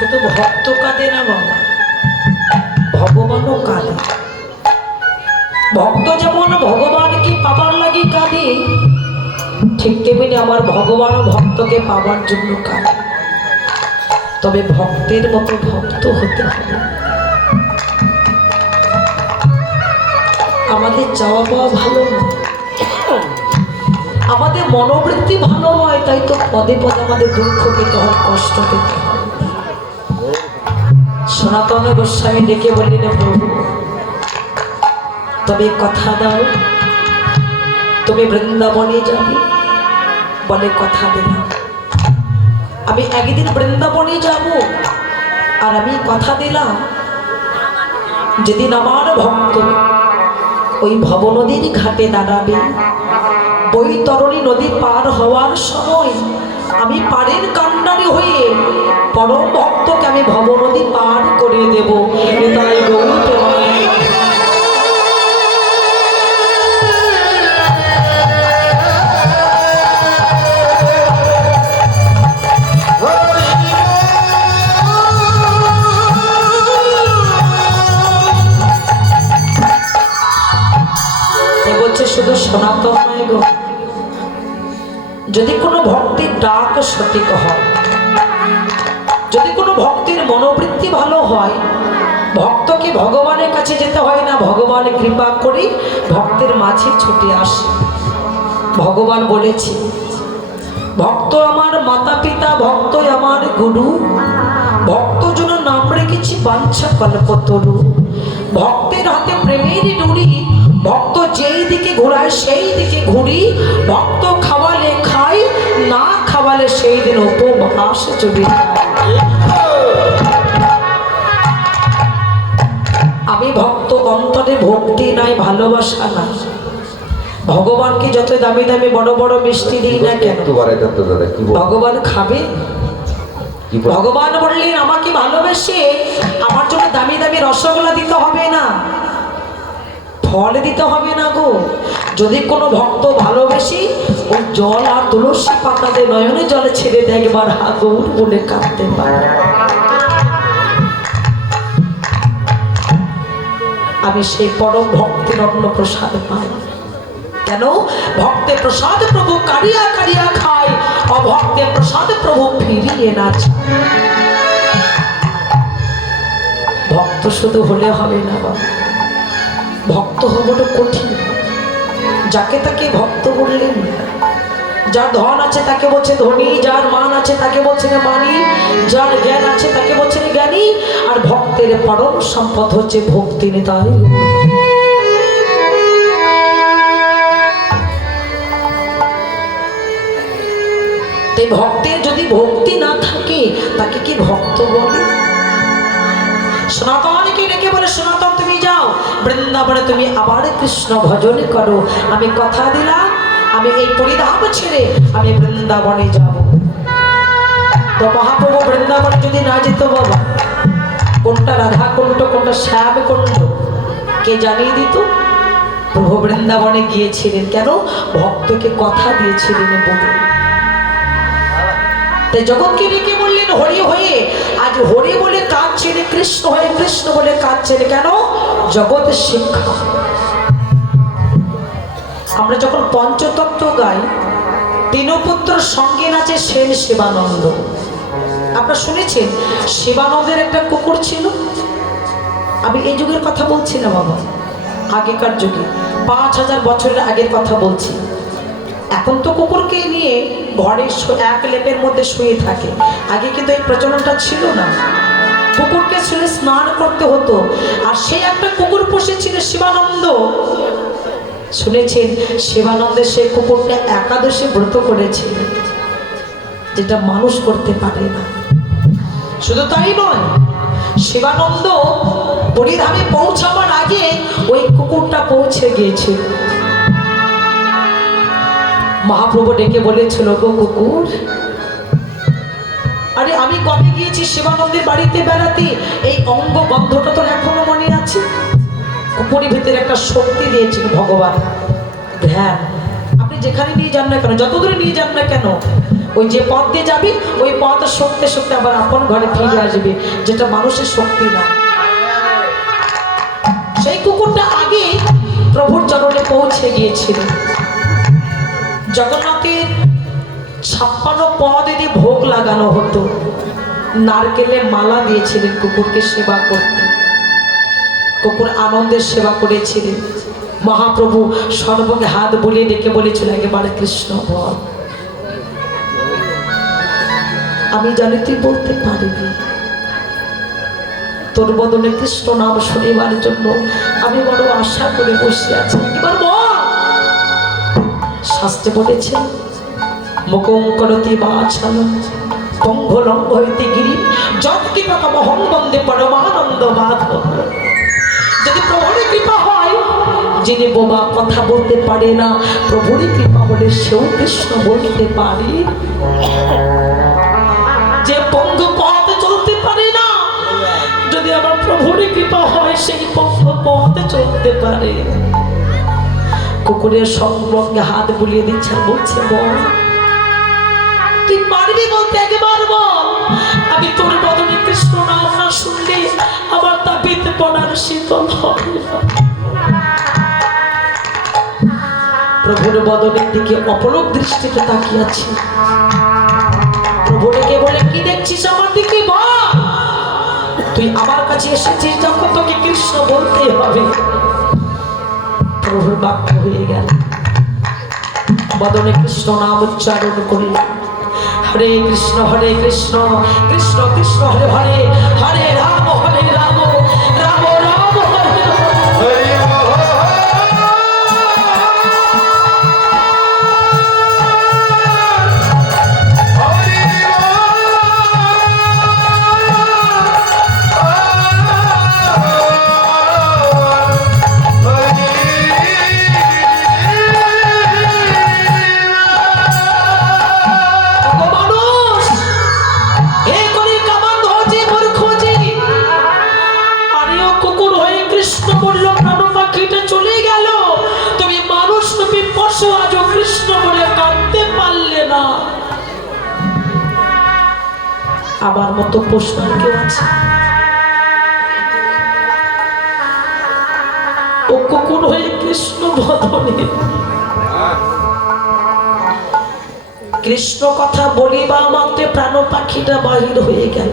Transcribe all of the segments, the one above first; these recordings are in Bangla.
শুধু ভক্ত কাঁদে না বাবা, ভগবানও কাঁদে। ভক্ত যেমন ভগবানকে পাবার লাগি কাঁদে, ঠিক তেমনি আমার ভগবানও ভক্তকে পাবার জন্য কাঁদে। তবে ভক্তের মতো ভক্ত হতে হবে। আমাদের চাওয়া পাওয়া ভালো নয়, আমাদের মনোবৃত্তি ভালো নয়, তাই তো পদে পদে আমাদের দুঃখ পেতে হয়, কষ্ট পেতে হয়। সনাতন গোস্বামী ডেকে বললেন, প্রভু তবে কথা দাও, তুমি বৃন্দাবনে যাবে। বলে কথা দিলাম, আমি একদিন বৃন্দাবনে যাব। আর আমি কথা দিলাম, যেদিন আমার ভক্ত ওই ভবনদীর ঘাটে দাঁড়াবে, বৈতরণী নদী পার হওয়ার সময় আমি পাড়ের কান্ডারি হয়ে পরম ভক্তকে আমি ভবনদী পার করে দেব। তাই বলছে শুধু সনাতন নয় গো, যদি কোনো ভক্তির ডাক সঠিক হয়, যদি কোনো ভক্তির মনোবৃত্তি ভালো হয়, ভক্তকে ভগবানের কাছে যেতে হয় না, ভগবান কৃপা করে ভক্তের মাঝে ছুটে আসে। ভগবান বলেছে, ভক্ত আমার মাতা পিতা, ভক্তই আমার গুরু, ভক্ত জন্য নাম রেখেছি বাঞ্ছা কল্পতরু। ভক্তের হাতে প্রেমের ডুরি, ভক্ত যেই দিকে ঘোরায় সেই দিকে ঘুরি। ভক্ত খাওয়ালে খাই, না খাওয়ালে সেই দিন উপবাস চলি। আমি ভক্ত, অন্তরে ভক্তি নাই, ভালোবাসা নাই। ভগবানকে যত দামি দামি বড় বড় মিষ্টি দিই না কেন, ভগবান খাবে? ভগবান বললেন, আমাকে ভালোবেসে আমার জন্য দামি দামি রসগোল্লা দিতে হবে না, ফল দিতে হবে না গো। যদি কোনো ভক্ত ভালোবেসে ওই জল আর তুলসী পাতাতে নয়নে জলে ছেড়ে দেয়, একবার হাগুর বলে কাঁদতে পারে। আমি সেই পরম ভক্তির অন্ন প্রসাদ পাই। কেন? ভক্তের প্রসাদ প্রভু কারিয়া কারিয়া খায়, অভক্তের প্রসাদ প্রভু ফিরিয়ে না চায়। ভক্ত শুধু হলে হবে না বাবা, ভক্ত হবটা কঠিন। যাকে তাকে ভক্ত বললেন, যার ধন আছে তাকে বলছে ধনী, যার মান আছে তাকে বলছেন মানি, যার জ্ঞান আছে তাকে বলছেন জ্ঞানী। আর ভক্তের পরম সম্পদ হচ্ছে ভক্তি। তাই ভক্তের যদি ভক্তি না থাকে তাকে কি ভক্ত বলে? সনাতনকে ডেকে বলে, সনাতন তুমি যাও বৃন্দাবনে, তুমি আবার কৃষ্ণ ভজন করো। আমি কথা দিলাম, আমি এই পরিধাম ছেড়ে আমি বৃন্দাবনে যাব। তো মহাপ্রভু বৃন্দাবনে যদি না যেত বাবা, কোনটা রাধা কুণ্ড, কোনটা শ্যাম কুণ্ড কে জানিয়ে দিত? প্রভু বৃন্দাবনে গিয়েছিলেন কেন? ভক্তকে কথা দিয়েছিলেন বলে। তাই জগৎকে ডেকে বললেন হরি হয়ে, আজ হরি বলে কাঁদছেন, কৃষ্ণ হয়ে কৃষ্ণ বলে কাঁদছেন কেন? জগৎ শিক্ষা। আমরা যখন পঞ্চতত্ত্ব গাই, তিন পুত্র সঙ্গে নাচে সেন শিবানন্দ। আপনারা শুনেছেন শিবানন্দের একটা কুকুর ছিল? আমি এই যুগের কথা বলছি না বাবা, আগেকার যুগে 5000 বছরের আগের কথা বলছি। এখন তো কুকুরকে নিয়ে ঘরে এক লেপের মধ্যে শুয়ে থাকে, আগে কিন্তু এই প্রচলনটা ছিল না। কুকুরকে শুনে স্নান করতে হতো। আর সে একটা কুকুর পুষেছিল শিবানন্দ। শুনেছেন শিবানন্দের সেই কুকুরটা একাদশী ব্রত করেছিল, যেটা মানুষ করতে পারে না। শুধু তাই নয়, শিবানন্দ পরিধামে পৌঁছাবার আগে ওই কুকুরটা পৌঁছে গিয়েছিল। মহাপ্রভু ডেকে বলেছিল, গো কুকুর, আরে আমি কবে গিয়েছি শিবানন্দের বাড়িতে বেড়াতে, এই অঙ্গ গন্ধটা তোর এখনো মনে আছে? কুকুরের ভিতরে একটা শক্তি দিয়েছিল ভগবান, ধ্যান। আপনি যেখানে নিয়ে যান না কেন, যত দূরে নিয়ে যান না কেন, ওই যে পথ দিয়ে যাবি ওই পথ শুকতে শুকতে আবার আপন ঘরে ফিরে আসবে, যেটা মানুষের শক্তি না। সেই কুকুরটা আগে প্রভুর চরণে পৌঁছে গিয়েছিল। জগন্নাথের 56 পদ দিয়ে ভোগ লাগানো হতো, নারকেলে মালা দিয়েছিলেন কুকুরকে সেবা করতে। কুকুর আনন্দের সেবা করেছিলেন। মহাপ্রভু সর্বকে হাত বুলিয়ে ডেকে বলেছিল, একেবারে কৃষ্ণ বল, আমি জানি তুই বলতে পারবি। তোর বদলে কৃষ্ণ নাম শুনিবার জন্য আমি বড় আশা করে বসে আছি, একবার বল। শাস্ত্রে বলেছে, মুখং করতি বাচালং পঙ্গ লঙ্ঘ হইতে গিরি যত কৃপা মহং বন্দে পরমানন্দ মাধব। যদি প্রভুর কৃপা হয়, যিনি বোবা কথা বলতে পারে না, প্রভুর কৃপা হলে সেও কৃষ্ণ বলতে পারে। যে পঙ্গু পথ চলতে পারে না, যদি আমার প্রভুর কৃপা হয়, সেই পঙ্গু পথ চলতে পারে। কুকুরের সঙ্গে হাত বুলিয়ে দিচ্ছে, বলছে বল, তুই পারবি বলতে, একবার বল। আমি তোর বদলে কৃষ্ণ নাম না শুনলে আমার তাবিত পড়ার শীতল হবে না। প্রভুর বদনের দিকে অপলক দৃষ্টিতে তাকিয়ে আছে। প্রভু ডেকে বলে, কি দেখছিস আমার দিকে, বল। তুই আমার কাছে এসেছিস যখন, তোকে কৃষ্ণ বলতে হবে। প্রভুর বাক্য হয়ে গেল, বদনে কৃষ্ণ নাম উচ্চারণ করিল। হরে কৃষ্ণ কৃষ্ণ কৃষ্ণ হরে হরে, হরে রাম রাম রাম হরে হরে। আমার মতো প্রশ্ন কেউ আছে? ও কুকুর হয়ে কৃষ্ণ বদনে কৃষ্ণ কথা বলিবা মাত্রে প্রাণ পাখিটা বাহির হয়ে গেল।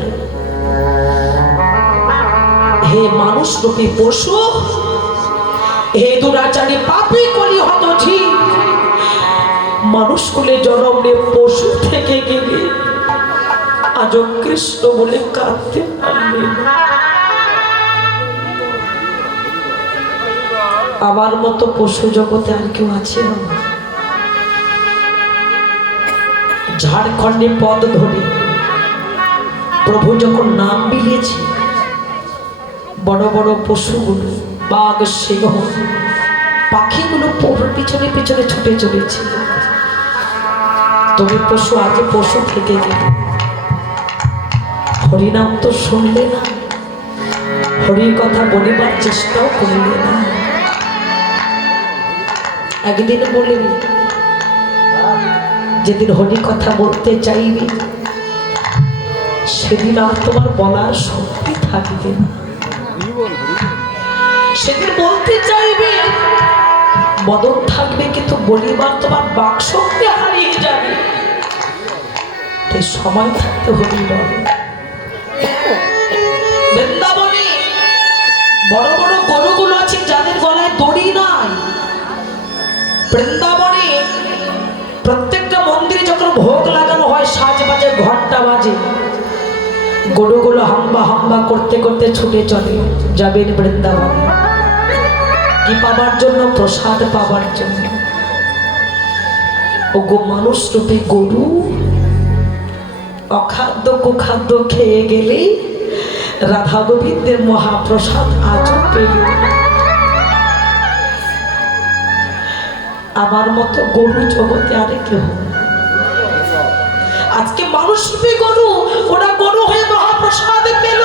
হে মানুষ রূপী পশু, হে দুরাচারী পাপী কলি হত ঠিক, মানুষ কুলে জন্ম নিয়ে পশু থেকে গেলে আজ কৃষ্ণ বলে কাঁদতে পারলে না। আমার মতো পশু জগতে আর কেউ আছে না? ঝাড়খণ্ডে পদ ধরে প্রভু যখন নাম বিলিয়েছে, বড় বড় পশুগুলো, বাঘ সিংহ পাখিগুলো প্রভুর পিছনে পিছনে ছুটে চলেছে। তুমি পশু আজ পশু থেকে গেলে, হরিনাম তো শুনলে না, হরির কথা বলিবার চেষ্টাও করলে না। একদিন বলবি, যেদিন হরি কথা বলতে চাইবি সেদিন আর তোমার বলার শক্তি থাকবে না। সেদিন বলতে চাইবে, মদন থাকবে, কিন্তু বলিবার তোমার বাক শক্তি হারিয়ে যাবে। তাই সময় থাকতে হরি বল। বৃন্দাবনে বড় বড় গরুগুলো আছে যাদের গলায় দড়ি নাই। বৃন্দাবনে প্রত্যেকটা মন্দিরে যখন ভোগ লাগানো হয়, সাজ বাজে, ঘন্টা বাজে, গরুগুলো হাম্বা হাম্বা করতে করতে ছুটে চলে যাবেন বৃন্দাবনে। কি পাবার জন্য? প্রসাদ পাবার জন্য। ও গো মানুষ রূপী গরু, অখাদ্য কুখাদ্য খেয়ে গেলে রাধা গোবিন্দের মহাপ্রসাদ আজও পেলে। আমার মতো গরু জগতে আরে কেউ। আজকে মানুষ রূপী গরু, ওরা গরু হয়ে মহাপ্রসাদ পেল।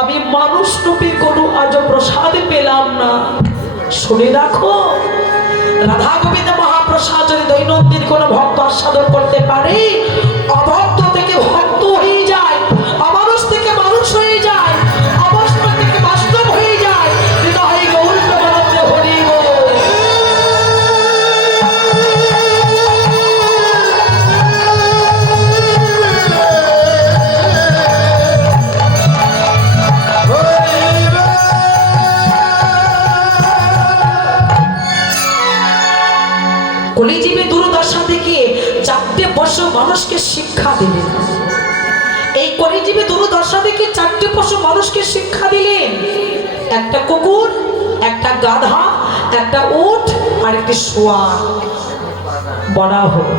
আমি মানুষ রূপী গরু আজও প্রসাদ পেলাম না। শুনে রাখো, রাধা গোবিন্দ মহাপ্রসাদ যদি দৈনন্দিন কোনো ভক্ত আস্বাদন করতে পারে, অভক্ত থেকে ভক্ত হয়ে যায়, অমানুষ থেকে মানুষ হয়ে যায়, অবাস্তব থেকে বাস্তব হয়ে যায়। হৃদয় গৌর প্রেমানন্দে হরি বল। কলিজীবী দুর্দশা থেকে 4টে পশু মানুষকে শিক্ষা দিলেন। এই কলিজীবী দুর্দশা থেকে 4টে পশু মানুষকে শিক্ষা দিলেন। একটা কুকুর, একটা গাধা, একটা উট আর একটি শোয়ার। বলা হলো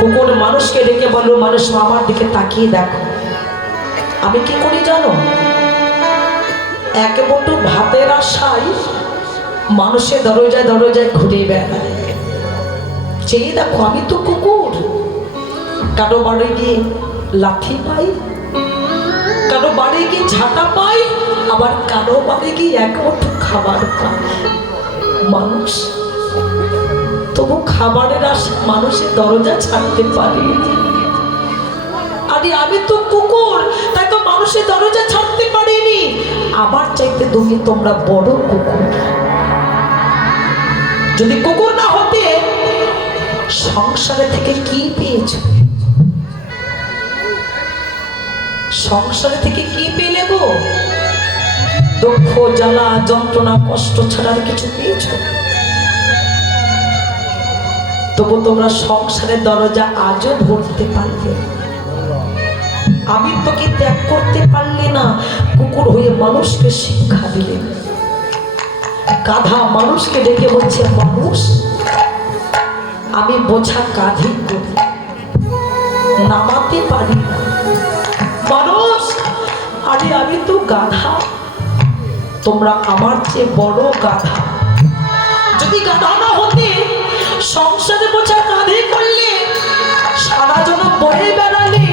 কুকুর মানুষকে ডেকে বলল, মানুষ আমার দিকে তাকিয়ে দেখো, আমি কি করি জানো? এক মুঠো ভাতের আশায় মানুষের দরজায় দরজায় ঘুরে বেড়ায়। চেয়ে দেখো, আমি তো কুকুর। কারো বাড়ি গিয়ে লাথি পাই, কারো বাড়ি গিয়ে ঝাঁটা পাই, আবার কারো বাড়ি গিয়ে এক মুঠো খাবার পাই। মানুষ তবু খাবারের আশা মানুষের দরজা ছাড়তে পারি। আরে আমি তো কুকুর, তাই তো মানুষের দরজা ছাড়তে পারিনি। আমার চাইতে তোমরা বড় কুকুর। যদি কুকুর না হতে সংসারে থেকে কি পেয়েছ? সংসারে থেকে কি পেলে গো? দুঃখ, জ্বালা, যন্ত্রণা, কষ্ট ছাড়ার কিছু পেয়েছ? তবু তোমরা সংসারের দরজা আজও ভরতে পারলে। আমি তোকে ত্যাগ করতে পারলে না। কুকুর হয়ে মানুষকে শিক্ষা দিলে। গাধা মানুষকে ডেকে বলছে, মানুষ আমি বোঝা কাঁধে করি, নামাতে পারি না। মানুষ, আরে আমি তো গাধা, তোমরা আমার চেয়ে বড় গাধা। যদি গাধা না হতে সংসারে বোঝা কাঁধে করলে, সারা জন্য বয়ে বেড়ালে,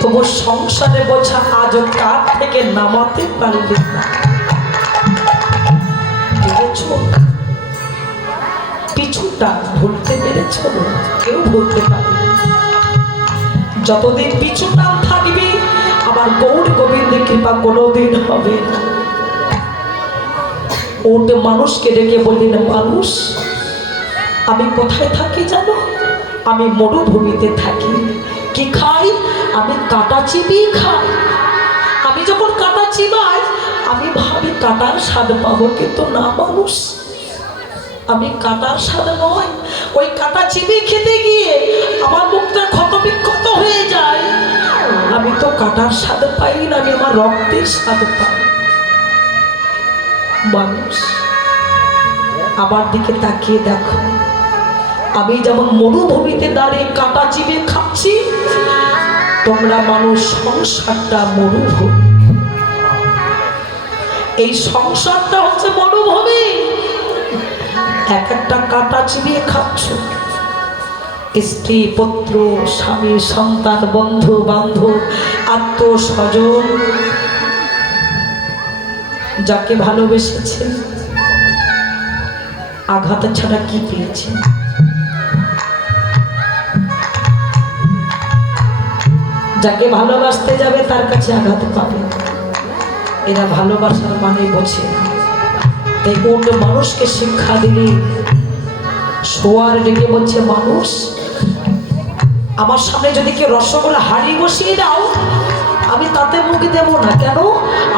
তবু সংসারে বোঝা আজও কাঁধ থেকে নামাতে পারলে না। পিছুটা ভুলতে পেরেছ? কেউ ভুলতে পারে। যতদিন পিছু টান থাকবে, আমার গৌর গোবিন্দের কৃপা কোনোদিন হবে না। ওটা মানুষকে ডেকে বললেন, মানুষ আমি কোথায় থাকি জানো? আমি মরুভূমিতে থাকি। কি খাই? আমি কাঁটা চিবিয়ে খাই। আমি যখন কাঁটা চিবাই, আমি ভাবি কাঁটার স্বাদ পাবো, কিন্তু না মানুষ, আমি কাঁটার স্বাদ নয়। ওই কাঁটা চিবিয়ে খেতে গিয়ে আমার মুখটা ক্ষত বিক্ষত হয়ে যায়। আমি তো কাঁটার স্বাদ পাই না, আমি আমার রক্তের স্বাদ পাই। মানুষ আমার দিকে তাকিয়ে দেখো, আমি যেমন মরুভূমিতে দাঁড়িয়ে কাঁটা চিবিয়ে খাচ্ছি, তোমরা মানুষ সংসারটা মরুভূমি। এই সংসারটা হচ্ছে মরুভূমি। এক একটা কাঁটা চিবিয়ে খাচ্ছ। স্ত্রী, পুত্র, স্বামী, সন্তান, বন্ধু বান্ধব, আত্মীয় স্বজন, যাকে ভালোবেসেছে, আঘাত ছাড়া কি পেয়েছে? যাকে ভালোবাসতে যাবে তার কাছে আঘাত পাবে। এরা ভালোবাসার মানে বোঝে না। তাই অন্য মানুষকে শিক্ষা দিলে, শোয়ার ডেকে বলছে, মানুষ আমার সামনে যদি কেউ রসগোল্লা হাড়ি বসিয়ে দাও, আমি তাতে মুখ দেব না। কেন?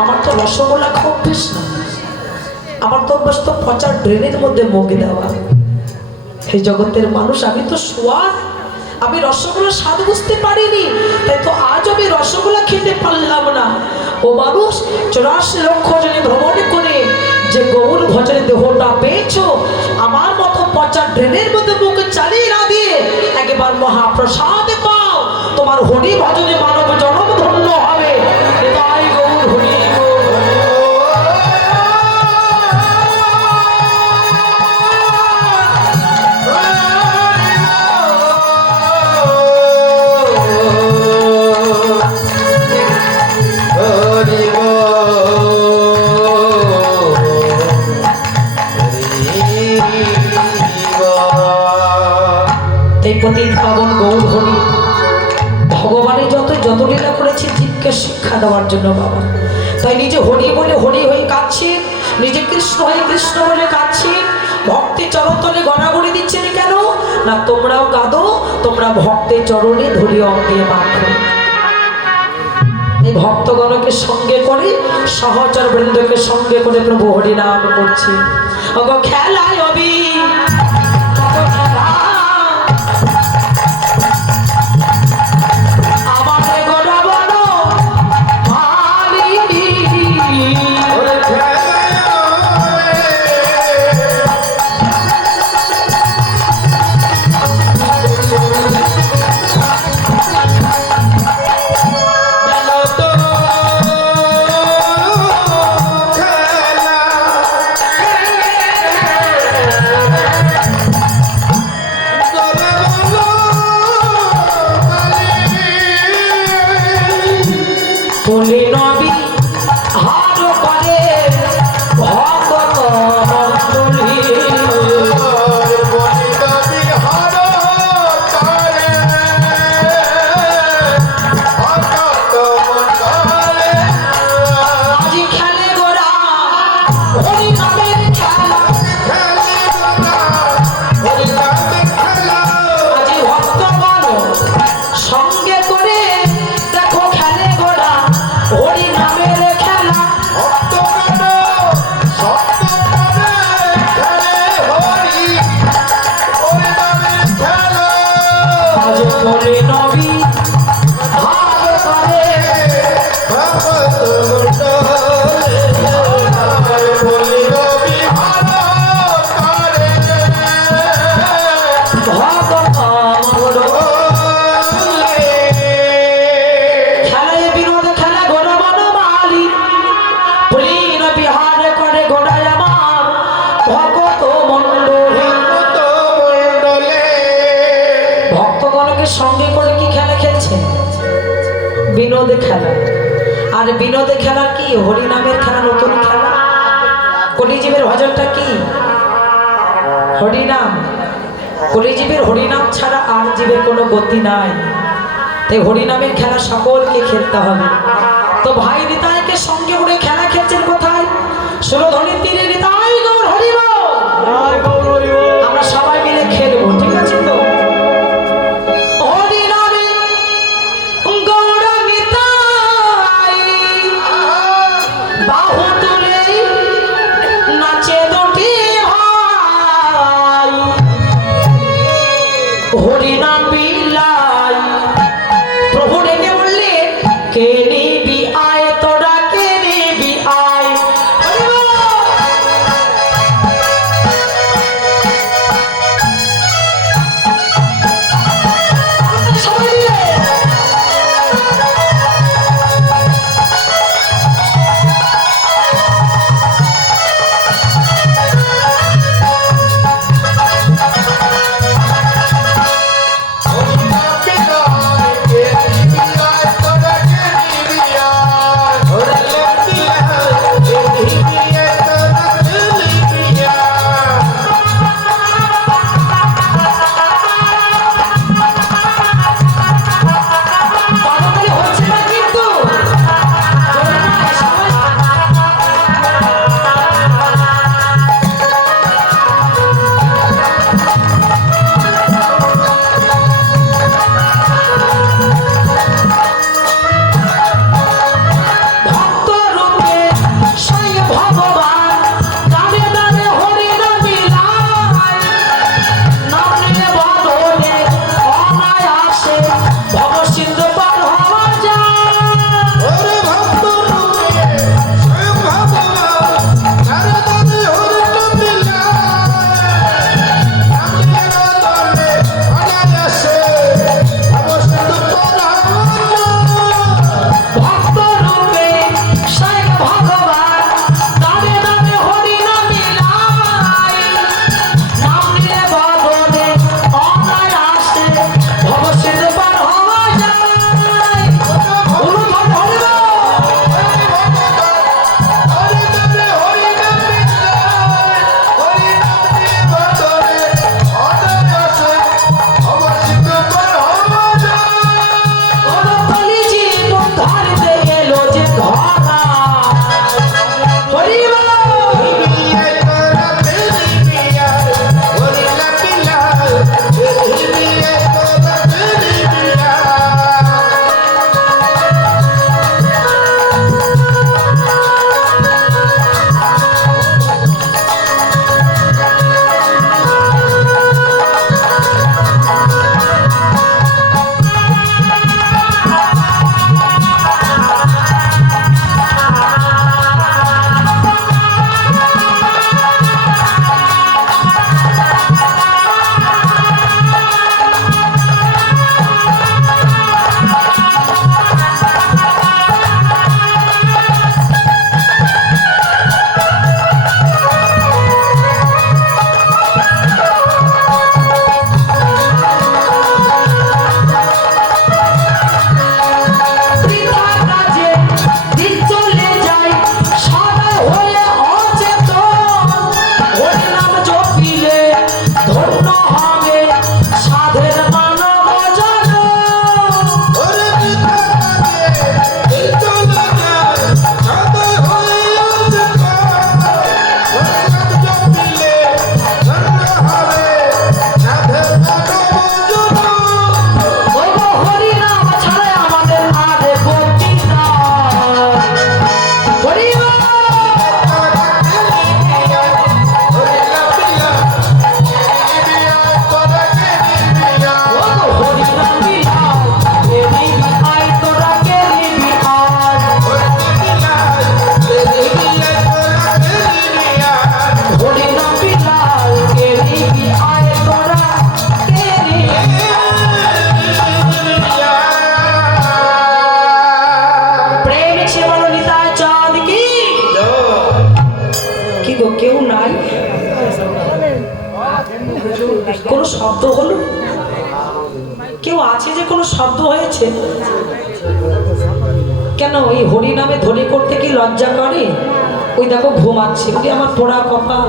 আমার তো রসগোল্লা খাওয়া অভ্যেস না। আমার তো অভ্যাস তো পচা ড্রেনের মধ্যে মুখ দেওয়া। এই জগতের মানুষ, আমি তো শোয়ার, আমি রসগোল্লা স্বাদ বুঝতে পারিনি, তাই তো আজ আমি রসগোল্লা খেতে পারলাম না। ও মানুষ, 84 লক্ষ জনে ভ্রমণ করে যে গৌর ভজনে দেহটা পেয়েছো, আমার মতো পচা ড্রেনের মধ্যে মুখ চালিয়ে না দিয়ে একবার মহাপ্রসাদ পাও, তোমার হরি ভজনে মানব জন্ম ধন্য হবে। তাই গৌর হরি Hare যত লীলা করেছে জীবকে শিক্ষা দেওয়ার জন্য বাবা। তাই নিজে হরি বলে হরি হয়ে কাঁদছে, নিজে কৃষ্ণ হয়ে কৃষ্ণ বলে কাঁদছে, ভক্তি চরণতলে গড়াগড়ি দিচ্ছেন কেন না তোমরাও কাঁদো, তোমরা ভক্তের চরণে ধরি অঙ্গে মাখো। এই ভক্তগণকে সঙ্গে করে সহচর বৃন্দকে সঙ্গে করে প্রভু হরিনাম করছে। ওগো খেলায় অবি বলে নবী হার করে ভক্ত মণ্ডলী আজি খেলে গোরা হরি নামের খেলা, আজি ভক্তগণ সঙ্গে করে দেখো খেলে গোরা হরি নামের খেলা। আজ করে নবী হার করে খেলায় বিনোদ খেলা গোড়া বনমালী, পুলিন বিহার করে গোড়ায় আমার ভগত মণ্ডলী। ভক্তগণকে সঙ্গে করে কি খেলা খেলছে? বিনোদ খেলা। আর বিনোদ খেলা কি? হরিনামের খেলা, নতুন খেলা। কলিজীবের ভজনটা কি? হরিনাম। কলিজীবের হরিনাম ছাড়া আর জীবের কোনো গতি নাই। তাই হরিনামের খেলা সকলকে খেলতে হবে। তো ভাই নিতাইকে সঙ্গে করে খেলা খেলছেন কোথায়? সুরধনির তীরে নিতাই গৌর হরিবল। আমরা সবাই মিলে খেলবো, ঠিক আছে তো? হরিনামে গৌর নিতাই বাহু তুলে নাচে দুটি ভাই, হরিনাম বিলাই। প্রভু ডেকে বললে কে নিবি আয়, তোরা কে নিবি আয়। সবাই মিলে কোনো শব্দ হলো? কেউ আছে যে কোনো শব্দ হয়েছে? কেন এই হরি নামে ধ্বনি করতে কি লজ্জা করে? ওই দেখো ঘুমাচ্ছে, ওকে আমার পোড়া কপাল।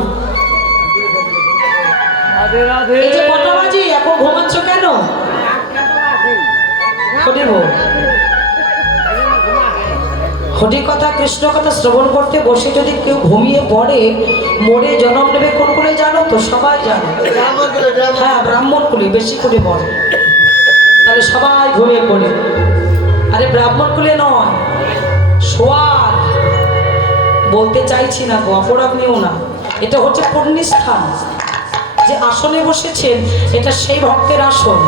এই যে কটা বাজে, এখন ঘুমাচ্ছ কেন? হরি কথা কৃষ্ণ কথা শ্রবণ করতে বসে যদি কেউ ঘুমিয়ে পড়ে, মরে জন্ম নেবে কোন করে জানো তো? সবাই জানে। হ্যাঁ, ব্রাহ্মণ কুলে বেশি করে বলে, তাহলে সবাই ঘুমিয়ে পড়ে। আরে ব্রাহ্মণ কুলে নয়, সোয়ার বলতে চাইছি না গো, অপরাধ নিও না। এটা হচ্ছে পুণ্যস্থান। যে আসনে বসেছেন এটা সেই ভক্তের আসন।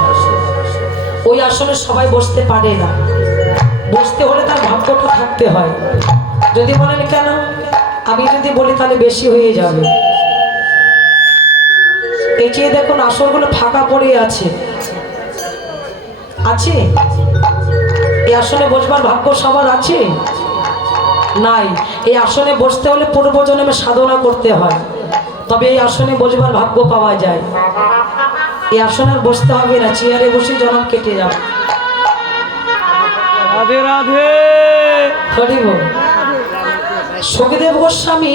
ওই আসনে সবাই বসতে পারে না, বসতে হলে তার ভাগ্যটা থাকতে হয়। যদি বলেন কেন, আমি যদি বলি তাহলে বেশি হয়ে যাবে। এই যে দেখুন আসনগুলো ফাঁকা পড়ে আছে, আছে? এই আসনে বসবার ভাগ্য সবার আছে? নাই। এই আসনে বসতে হলে পূর্বজন্মে সাধনা করতে হয়, তবে এই আসনে বসবার ভাগ্য পাওয়া যায়। এই আসনে আর বসতে হবে না, চেয়ারে বসে জন্ম কেটে যাবে। রাধে রাধে। হরি বল। সখীদেব গোস্বামী,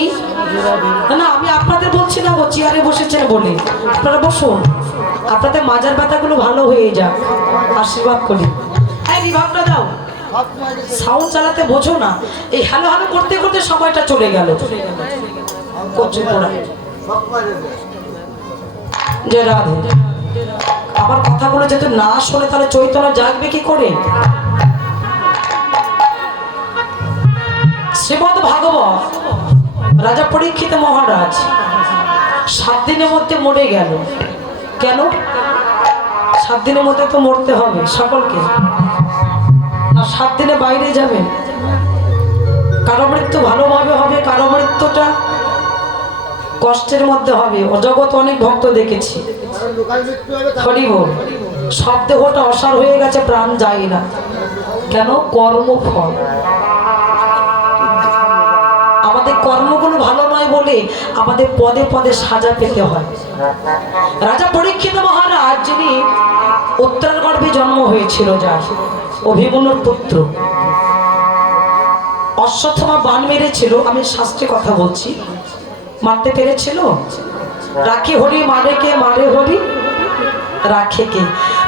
না আমি আপনাদের বলছি না গো, চেয়ারে বসেছেন বলে। আপনারা বসুন, আপনাদের মাজার ব্যথাগুলো ভালো হয়ে যাক, আশীর্বাদ করি। এই রিভাবটা দাও, সাউন্ড চালাতে বোঝো না। এই হ্যালো হ্যালো করতে করতে সময়টা চলে গেল। যে রাধে, আমার কথাগুলো যদি না শোনে তাহলে চৈতন্য জাগবে কি করে? শ্রীমদ ভাগবত, রাজা পরীক্ষিত মহারাজ 7 দিনের মধ্যে মরে গেল। কেন? 7 দিনের মধ্যে তো মরতে হবে সকলকে, না 7 দিনে বাইরে যাবে? কারো মৃত্যু ভালোভাবে হবে, কারো মৃত্যুটা কষ্টের মধ্যে হবে। অজগত অনেক ভক্ত দেখেছি। হরি বল। সব দেহটা অসার হয়ে গেছে, প্রাণ যায় না। কেন? কর্মফল। আমাদের কর্মগুলো ভালো নয় বলে আমাদের পদে পদে সাজা পেতে হয়। রাজা পরীক্ষিত মহারাজ, যিনি উত্তরার গর্ভে জন্ম হয়েছিল, যার অভিমন্যুর পুত্র, অশ্বত্থামা বাণ মেরেছিল। আমি শাস্ত্রে কথা বলছি, মারতে পেরেছিল? রাখে হরি মারে কে, মারে হরি রাখে কে?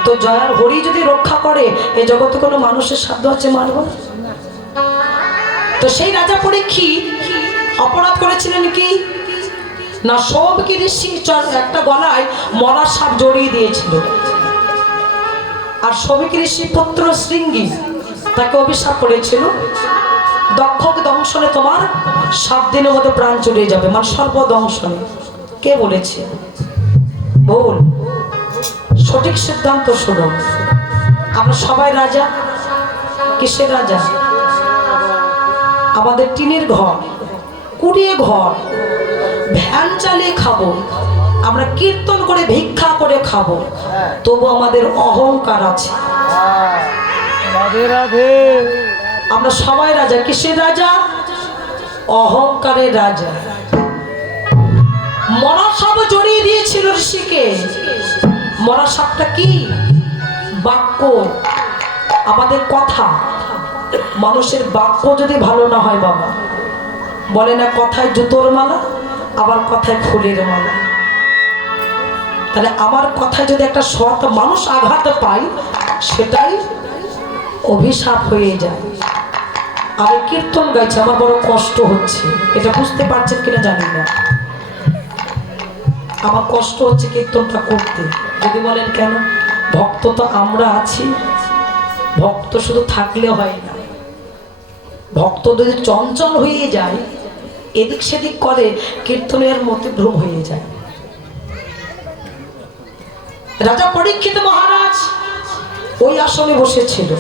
তো জয়ার হরি যদি রক্ষা করে, এ জগতে কোনো মানুষের সাধ্য আছে মারব? তো সেই রাজা পরীক্ষিত অপরাধ করেছিলেন কি না, সবকে ঋষি একটা গলায় মরা সাপ জড়িয়ে দিয়েছিল। আর সবিক ঋষি পুত্র শৃঙ্গী তাকে অভিশাপ করেছিল, দক্ষকে দংশনে তোমার 7 দিনের মধ্যে প্রাণ চলে যাবে, মানে সর্বদংশনে। কে বলেছে? ভুল। সঠিক সিদ্ধান্ত শুনুন। আমরা সবাই রাজা। কিসের রাজা? আমাদের টিনের ঘর, কুড়িয়ে ঘর, ভ্যান চালিয়ে খাবো, আমরা কীর্তন করে ভিক্ষা করে খাবো, তবু আমাদের অহংকার আছে। রাধে রাধে। আমরা সবাই রাজা। কিসের রাজা? অহংকারের রাজা। মরা সাপ জড়িয়ে দিয়েছিল ঋষিকে। মরা সাপটা কি? বাক্য, আমাদের কথা। মানুষের বাক্য যদি ভালো না হয় বাবা, বলে না কথায় জুতোর মালা, আবার কথায় ফুলের মালা। তাহলে আমার কথায় যদি একটা সৎ মানুষ আঘাত পায়, সেটাই অভিশাপ হয়ে যায়। আমি কীর্তন গাইছি, আমার বড় কষ্ট হচ্ছে, এটা বুঝতে পারছেন কিনা জানি না। আমার কষ্ট হচ্ছে কীর্তনটা করতে। যদি বলেন কেন, ভক্ত তো আমরা আছি। ভক্ত শুধু থাকলে হয় না, ভক্ত যদি চঞ্চল হয়ে যায়, এদিক সেদিক করে, কীর্তনের মতে ভ্রম হয়ে যায়। রাজা পরীক্ষিত মহারাজ ওই আসনে বসেছিল।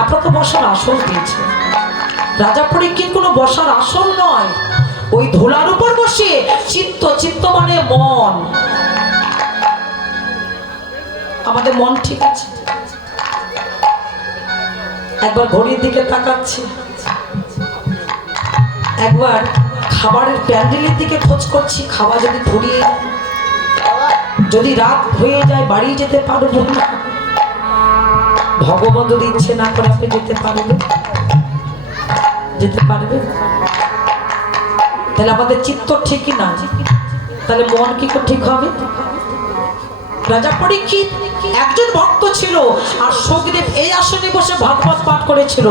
আপনারা তো বসার আসন পেয়েছেন। রাজা পরীক্ষিত কোনো বসার আসন নয়, ওই ধুলার উপর বসে চিত্ত, চিত্ত মানে মন। আমাদের মন ঠিক আছে? একবার ঘড়ির দিকে তাকাচ্ছি, একবার খাবারের প্যান্ডেলের দিকে খোঁজ করছি, খাবার যদি ফুরিয়ে যদি রাত হয়ে যায় বাড়ি যেতে পারবো না। ভগবান যদি ইচ্ছে না করে আপনি যেতে পারবেন? যেতে পারবে? তাহলে আমাদের চিত্ত ঠিকই না, তাহলে মন কি করে ঠিক হবে? রাজা পরীক্ষিত একজন ভক্ত ছিল, আর সুখদেব এই আসনে বসে ভাগবত পাঠ করেছিল।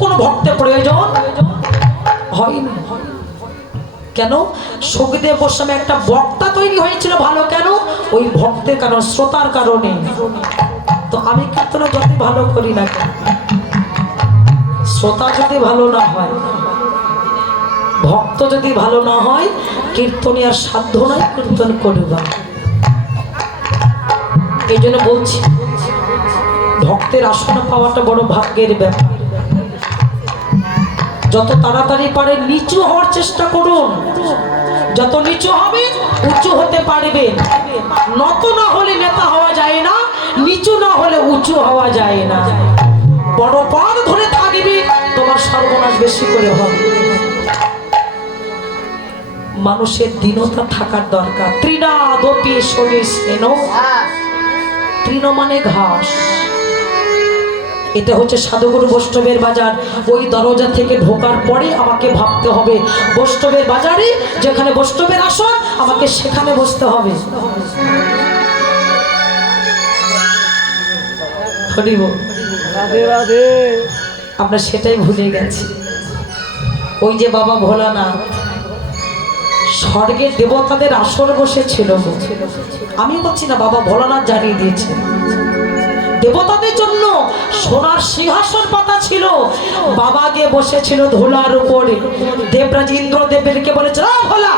কোন ভক্তের প্রয়োজন হয়নি। কেন? সুখদেব গোস্বামী একটা বক্তা তৈরি হয়েছিল ভালো। কেন? ওই ভক্তের কারণ, শ্রোতার কারণে। তো আমি কীর্তন যত ভালো করি না কেন, শ্রোতা যদি ভালো না হয়, ভক্ত যদি ভালো না হয়, কীর্তনে আর সাধ্য নাই কীর্তন করবা। এই জন্য বলছি, ভক্তের আসন পাওয়াটা বড় ভাগ্যের ব্যাপার। যত তাড়াতাড়ি পারে নিচু হওয়ার চেষ্টা করুন। যত নিচু হবে উঁচু হতে পারবেন। নত না হলে নেতা হওয়া যায় না, নিচু না হলে উঁচু হওয়া যায় না। বড় পদ ধরে থাকবে, তোমার সর্বনাশ বেশি করে হবে। মানুষের দীনতা থাকার দরকার। তৃণাদপি শনিস্নেন, তৃণ মানে ঘাস। এটা হচ্ছে সাধুগুরু বৈষ্ণবের বাজার। ওই দরজা থেকে ঢোকার পরে আমাকে ভাবতে হবে বৈষ্ণবের বাজারে, যেখানে বৈষ্ণবের আসন, আমাকে সেখানে বসতে হবে। হরি বল। আমরা সেটাই ভুলে গেছি। ওই যে বাবা ভোলানাথ স্বর্গের দেবতাদের আসর বসেছিল। আমি বলছি না, বাবা ভোলানাথ জানিয়ে দিয়েছে। দেবতাদের জন্য সোনার সিংহাসন পাতা ছিল। বাবা গিয়ে বসেছিল ধুলার উপরে। দেবরাজ ইন্দ্রদেবকে বলেছে, ভোলা,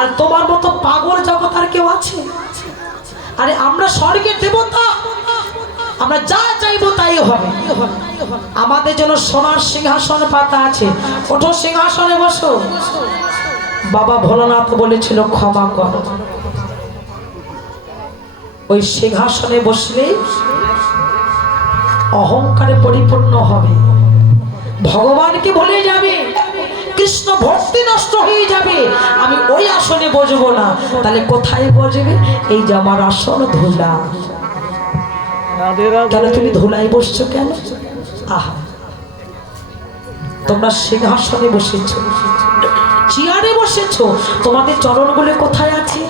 আর তোমার মতো পাগল জগৎ আর কেউ আছে? আরে আমরা স্বর্গের দেবতা, আমরা যা চাইবো তাই হবে। আমাদের জন্য সোনার সিংহাসন পাতা আছে, ওঠো সিংহাসনে বসো। বাবা ভোলানাথ বলেছিল, ক্ষমা কর। ওই সিংহাসনে বসলে অহংকারে পরিপূর্ণ হবে, ভগবানকে ভুলে যাবে, কৃষ্ণ ভক্তি নষ্ট হয়ে যাবে। আমি ওই আসনে বসবো না। তাহলে কোথায় বসবে? এই যে আমার আসন ধুলা। কেন তুমি ধুলায় বসছো কেন? আহা, তোমরা সিংহাসনে বসেছো, চেয়ারে বসেছো, তোমাদের চরণগুলো কোথায় আছে?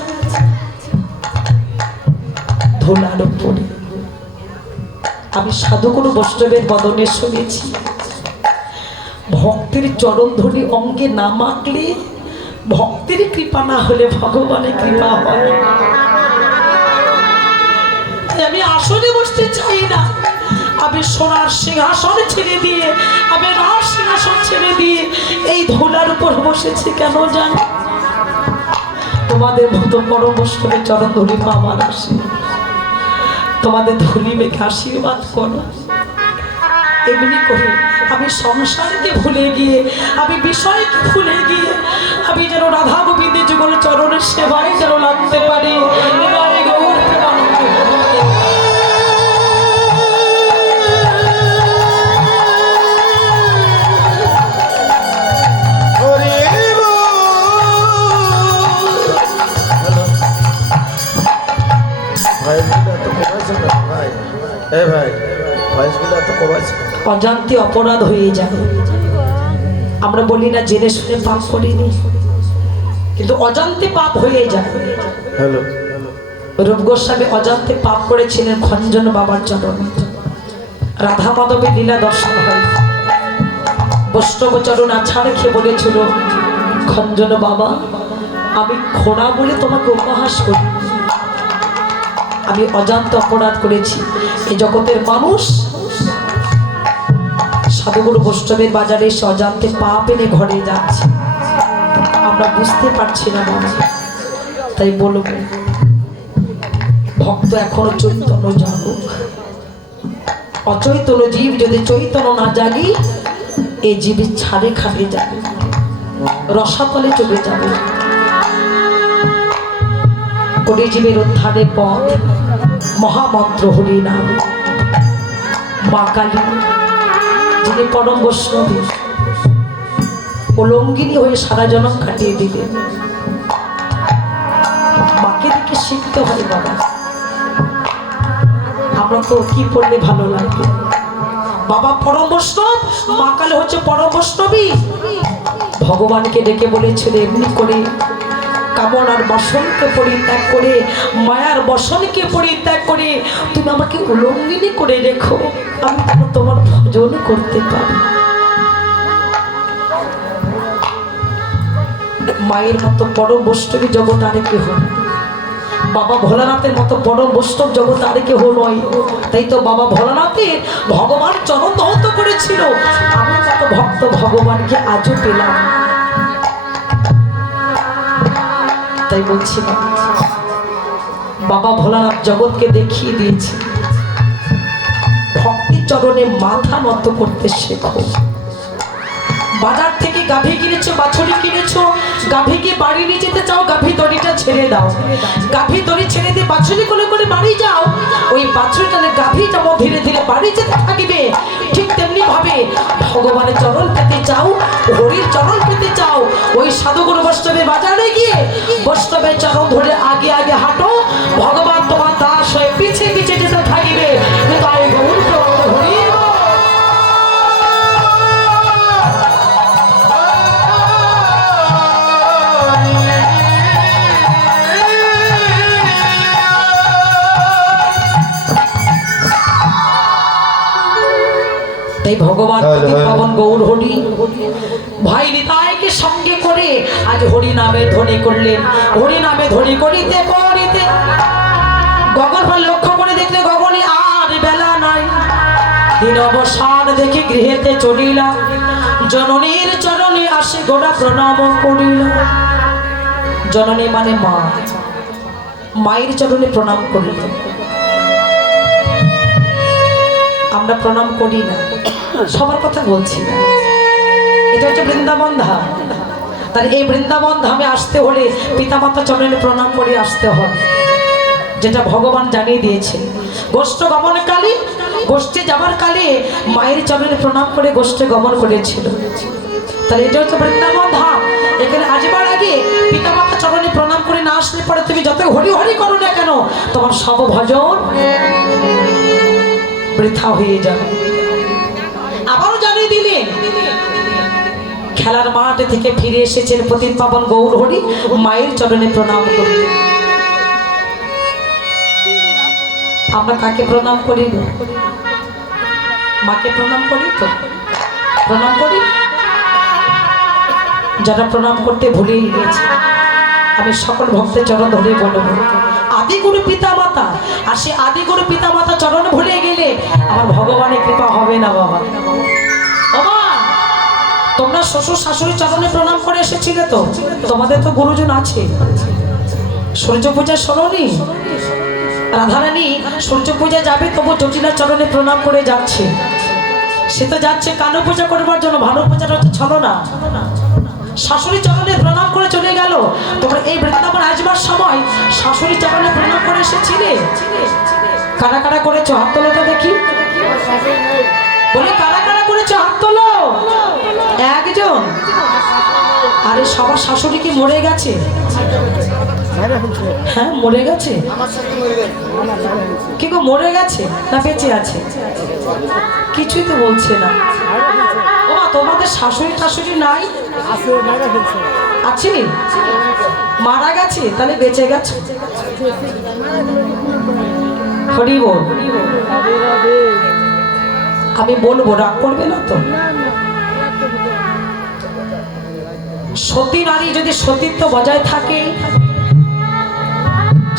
ধুলার উপরে। আমি সাধুগুরু বৈষ্ণবের বদনে শুনেছি, ভক্তের চরণ ধরে অঙ্গে না মাখলে, ভক্তের কৃপা না হলে ভগবানের কৃপা হয়। আমি আসনে বসতে চাই না। আমি সোনার সিংহাসন ছেড়ে দিয়ে, আমি রাজ সিংহাসন ছেড়ে দিয়ে এই ধুলার উপর বসেছি। কেন জানো? তোমাদের মতো পরম বৈষ্ণবের চরণ ধরে আমার আসে, তোমাদের ধুলি মেখে আশীর্বাদ করো। এমনি করে আমি সংসারকে ভুলে গিয়ে, আমি বিষয়কে ভুলে গিয়ে, আমি যেন রাধা গোবিন্দের যুগল চরণের সেবায় যেন লাগতে পারি। অজান্তে অপরাধ হয়ে যাবে। আমরা বলি না জেনে শুনে পাপ করিনি, কিন্তু অজান্তে পাপ হয়ে যায়। রূপ গোস্বামী অজান্তে পাপ করেছিলেন খঞ্জন বাবার চরণে। রাধা মাধবের লীলা দর্শন হয়, বৈষ্ণব চরণ আছাড় খেয়ে বলেছিল, খঞ্জন বাবা, আমি খোড়া বলে তোমাকে উপহাস করি, আমি অজান্তে অপরাধ করেছি। এই জগতের মানুষ সাধুগুরু বৈষ্ণবের বাজারে এসে অজান্তে পাপ এনে ঘরে যাচ্ছে, আমরা বুঝতে পারছি না বাবা। তাই বলব, ভক্ত এখনো চৈতন্য জাগুক। অচৈতন্য জীব যদি চৈতন্য না জাগি, এই জীবের ছাড়ে খাবে যাবে, রসাতলে চলে যাবে। কোটি জীবের উদ্ধারের পথ মহামন্ত্র হরি নাম। মা কালী যিনি পরম বৈষ্ণবী, উলঙ্গিনী হয়ে সারা জনম কাটিয়ে দিলেন। মাকে দেখে শিখতে হয় বাবা। আমরা তো কি পড়লে ভালো লাগবে? বাবা পরম বৈষ্ণব, মা কালী হচ্ছে পরম বৈষ্ণবী। ভগবানকে ডেকে বলেছিল এমনি করে কামনার বসনকে পরিত্যাগ করে, মায়ার বসনকে পরিত্যাগ করে তুমি আমাকে উলঙ্গিনী করে রেখো, আমি তোমার ভজন করতে পারি। মায়ের মতো পরম বৈষ্ণবী জগৎ আর কেহ, বাবা ভোলানাথের মতো পরম বৈষ্ণব জগৎ আর কেহ নয়। তাই তো বাবা ভোলানাথের ভগবান চরণ দহত করেছিল, আমি কত ভক্ত ভগবানকে আজও পেলাম। তাই বলছিলাম বাবা ভোলানাথ জগৎকে দেখিয়ে দিয়েছে ভক্তি চরণে মাথা নত করতে শেখো। বাজার থেকে গাভী কিনেছো, বাছুরি কিনেছো, গাভীকে বাড়ি নিয়ে যেতে চাও, গাভী দড়িটা ছেড়ে দাও। গাভী দড়ি ছেড়ে দিয়ে বাছুরি কোলে করে বাড়ি যাও, ওই বাছুরিটা গাভী যেমন ধীরে ধীরে বাড়ি যেতে থাকবে, ঠিক তেমনি ভাবে ভগবানের চরণ পেতে চাও, হরির চরণ পেতে চাও, ওই সাধুগুরু বৈষ্ণবের বাজারে গিয়ে বৈষ্ণবের চরণ ধরে আগে আগে হাঁটো, ভগবান তোমার দাস হয়ে পিছে পিছে যেতে থাকবে। তাই গৌর হরি। তাই ভগবান পাবন গৌর হরি ভাই নিতাইকে সঙ্গে করে আজ হরি নামে ধ্বনি করলেন। হরি নামে ধ্বনি করিতে করিতে গগন ফল লক্ষ্য করে দেখলে গগনে আর বেলা নাই। দিন অবসান দেখে গৃহেতে চলিলা, জননীর চরণে আসে গোড়া প্রণাম করিল। জননী মানে মা, মায়ের চরণে প্রণাম করিল। আমরা প্রণাম করি না, সবার কথা বলছি না, এটা হচ্ছে বৃন্দাবন ধাম। তার এই বৃন্দাবন ধামে আসতে হলে পিতামাতা চরণে প্রণাম করে আসতে হয়, যেটা ভগবান জানিয়ে দিয়েছে। গোষ্ঠ গমন কালে, গোষ্ঠে যাবার কালে মায়ের চরণে প্রণাম করে গোষ্ঠে গমন করেছিল। তাহলে এটা হচ্ছে বৃন্দাবন ধাম। এখানে আসবার আগে পিতামাতা চরণে প্রণাম করে না আসলে পরে তুমি যত হরি হরি করো না কেন, তোমার সব ভজন বৃথা হয়ে যাবে। আবারও জানিয়ে দিলেন খেলার মাঠ থেকে ফিরে এসেছেন পতিত পাবন গৌর হরি, মায়ের চরণে প্রণাম করি। আমরা কাকে প্রণাম করি? মাকে প্রণাম করি তো, প্রণাম করি। যারা প্রণাম করতে ভুলেই গিয়েছে, আমি সকল ভক্তের চরণ ধরে বলবো আদিগুরু পিতা মাতা, আর সে আদিগুরু পিতা মাতা চরণ ভুলে গেলে আমার ভগবানের কৃপা হবে না। বাবা বাবা তোমরা শ্বশুর শাশুড়ি চরণে প্রণাম করে এসেছিলে তো, তোমাদের তো গুরুজন আছে। সূর্য পূজা শোনোনি? রাধারানী সূর্য পূজা যাবে, তবু জটিলার চরণে প্রণাম করে যাচ্ছে। সে তো যাচ্ছে কানু পূজা করবার জন্য, ভানু পূজাটা হচ্ছে ছলনা। শাশুড়ি চরণে প্রণাম করে চলে গেল। তোমরা এই বৃন্দাবন আসবার সময় শাশুড়ি চরণে প্রণাম করে এসেছিলে? কারা কারা করেছো হাত তোলো তো দেখি, বলে কারা কারা করেছো হাত তোলো। একজন? আরে সবার শাশুড়ি কি মরে গেছে? হ্যাঁ মরে গেছে। কি গো মরে গেছে না বেঁচে আছে? কিছুই তো বলছে না। ও তোমাদের শাশুড়ি টাশুড়ি নাই? আছে, মারা গেছে, তাহলে বেঁচে গেছে। হরি বল। আমি বলবো, রাগ করবে না তো? সতী নারী যদি সতীত্ব বজায় থাকে,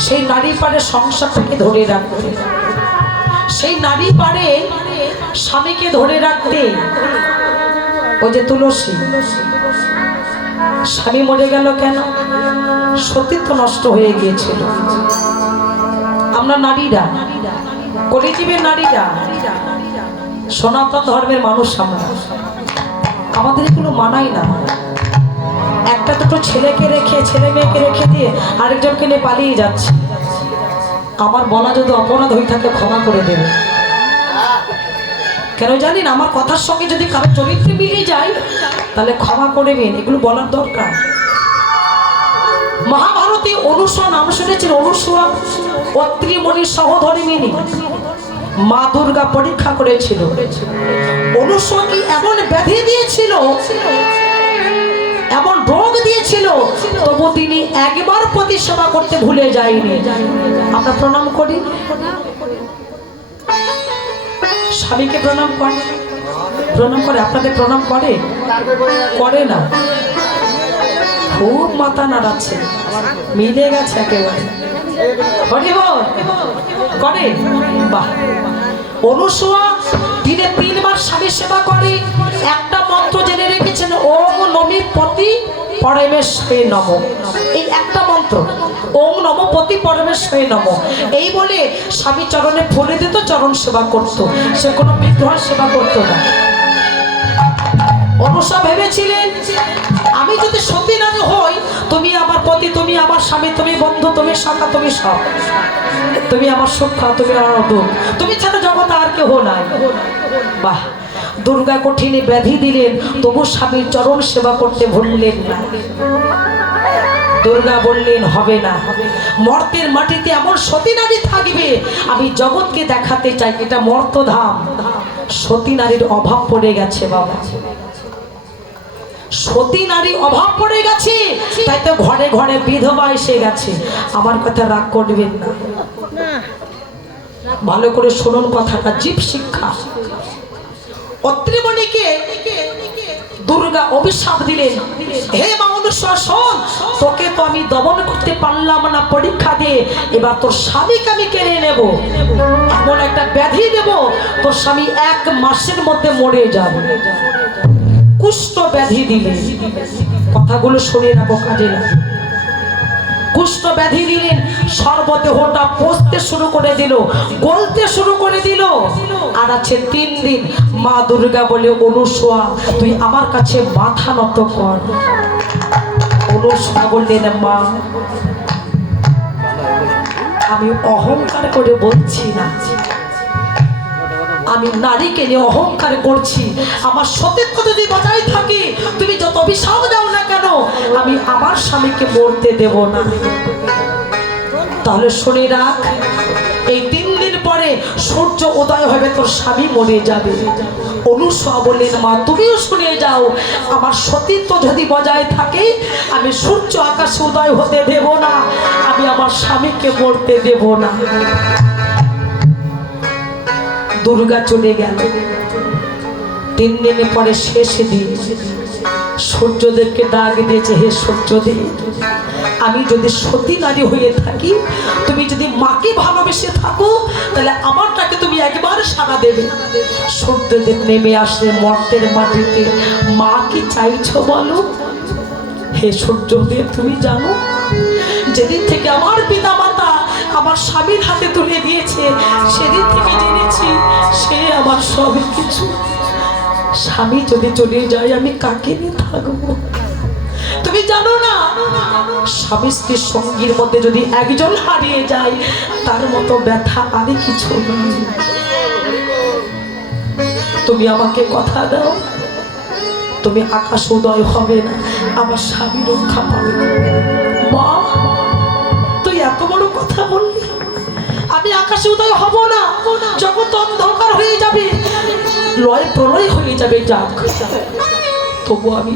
সেই নারী পারে সংসারটাকে ধরে রাখতে, সেই নারী পারে স্বামীকে ধরে রাখতে। ওই যে তুলসী, স্বামী মরে গেল কেন? সতীত্ব নষ্ট হয়ে গিয়েছিল। আমরা নারীরা, কলিযুগের নারীরা, সনাতন ধর্মের মানুষ, আমরা আমাদের এগুলো মানাই না। একটা দুটো ছেলেকে রেখে, ছেলে মেয়েকে রেখে দিয়ে আরেকজনকে নিয়ে পালিয়ে যাচ্ছে। আমার বলা যদি অপরাধ হয়ে থাকে ক্ষমা করে দেবে। কেন জানেন? আমার কথার সঙ্গে যদি কারো চরিত্রে মিলিয়ে যায় তাহলে ক্ষমা করবেন, এগুলো বলার দরকার। মহাভারতে অনুসূয়া নাম শুনেছেন? অনুসূয়া অত্রিমণির সহধর্মিণী মা দুর্গা পরীক্ষা করেছিল। অনুসূয়া কি এমন ব্যাধি দিয়েছিল, এমন রোগ দিয়েছিল, তবু তিনি একবার পতি সেবা করতে ভুলে যায়নি। আমরা প্রণাম করি, স্বামীকে প্রণাম করে, প্রণাম করে। আপনাদের প্রণাম করে? করে না, খুব মাথা নাড়াচ্ছে, মিলে গেছে একেবারে। করে বাহ। অনুসূয়া দিনে 3 বার স্বামীর সেবা করে। একটা মন্ত্র জেনে রেখেছেন, ওম নমি পতি পরমেশ্বরে নমঃ। এই একটা মন্ত্র, ওম নমঃ পতি পরমেশ্বরে নমঃ, এই বলে স্বামী চরণে ফুলে দিত, চরণ সেবা করত। সে কোনো বিগ্রহ সেবা করতো না। অনুসূয়া ভেবেছিলেন, আমি যদি সতী নারী হই, তুমি আমার পতি, তুমি আমার স্বামী, তুমি বন্ধু, তুমি সখা, তুমি সব, তুমি আমার সুখা, তুমি আমার দুঃখ, তুমি ছাড়া জগৎ আর কেহ নাই। বাহ। দুর্গা কঠিনে ব্যাধি দিলেন, তবু স্বামীর চরণ সেবা করতে ভুললেন না। দুর্গা বললেন, হবে না, মর্তের মাটিতে এমন সতী নারী থাকবে, আমি জগৎকে দেখাতে চাই এটা মর্তধাম। সতী নারীর অভাব পড়ে গেছে বাবা, সতী নারী অভাব পড়ে গেছে, তাই তো ঘরে ঘরে বিধবা এসে গেছে। আমার কথা রাগ করবেন না, ভালো করে শুনুন কথাটা, জীব শিক্ষা। অত্রিমণিকে দুর্গা অভিশাপ দিলেন, হে মা অনুসূয়া শোন, তোকে তো আমি দমন করতে পারলাম না পরীক্ষা দিয়ে, এবার তোর স্বামীকে আমি কেড়ে নেব, এমন একটা ব্যাধি দেব, তোর স্বামী 1 মাসের মধ্যে মরে যাবে। কুষ্ঠ ব্যাধি দিলে, কথাগুলো শুনে রাখো, কাজে লাগে। কুষ্ঠ ব্যাধি দিলেন, সর্বদেহটা পচতে শুরু করে দিল, গলতে শুরু করে দিল। আর আছে 3 দিন। মা দুর্গা বলে, অনুসূয়া তুই আমার কাছে মাথা নত কর। অনুসূয়া বললেন, মা আমি অহংকার করে বলছি না, আমি নারীকে নিয়ে অহংকার করছি। আমার সতীত্ব যদি বজায় থাকে, তুমি যত অভিশাপ দাও না কেন, আমি আমার স্বামীকে মরতে দেব না। তাহলে শুনে রাখ, এই 3 দিন পরে সূর্য উদয় হবে, তোর স্বামী মরে যাবে। অনুসূয়া বললেন, মা তুমিও শুনে যাও, আমার সতীত্ব যদি বজায় থাকে, আমি সূর্য আকাশে উদয় হতে দেব না, আমি আমার স্বামীকে মরতে দেব না। দুর্গা চলে গেল। 3 দিন পরে শেষ দিন, সূর্যদেবকে ডাক দিয়েছে, হে সূর্যদেব, আমি যদি সতী নারী হয়ে থাকি, তুমি যদি মাকে ভালোবেসে থাকো, তাহলে আমারটাকে তুমি একবার সাড়া দেবে। সূর্যদেব নেমে আসলে মর্তের মাটিতে, মা কি চাইছো বলো? হে সূর্যদেব, তুমি জানো, যেদিন থেকে আমার পিতা মাতা আমার স্বামীর হাতে তুলে দিয়েছে, সেদিন থেকে জেনেছি সে আমার সব কিছু। স্বামী যদি চলে যায়, আমি কাকে নিয়ে থাকবো? তুমি জানো না, স্বামী স্ত্রীর সঙ্গীর মধ্যে যদি একজন হারিয়ে যায়, তার মতো ব্যথা আর কিছু নেই। তুমি আমাকে কথা দাও, তুমি আকাশ উদয় হবে না, আমার স্বামী রক্ষা পাবে। মা তুই এত বড় কথা বললি, আমি আকাশে উদয় হব না, জগৎ অন্ধকার হয়ে যাবে, লয় প্রলয় হয়ে যাবে, যাক, তবু আমি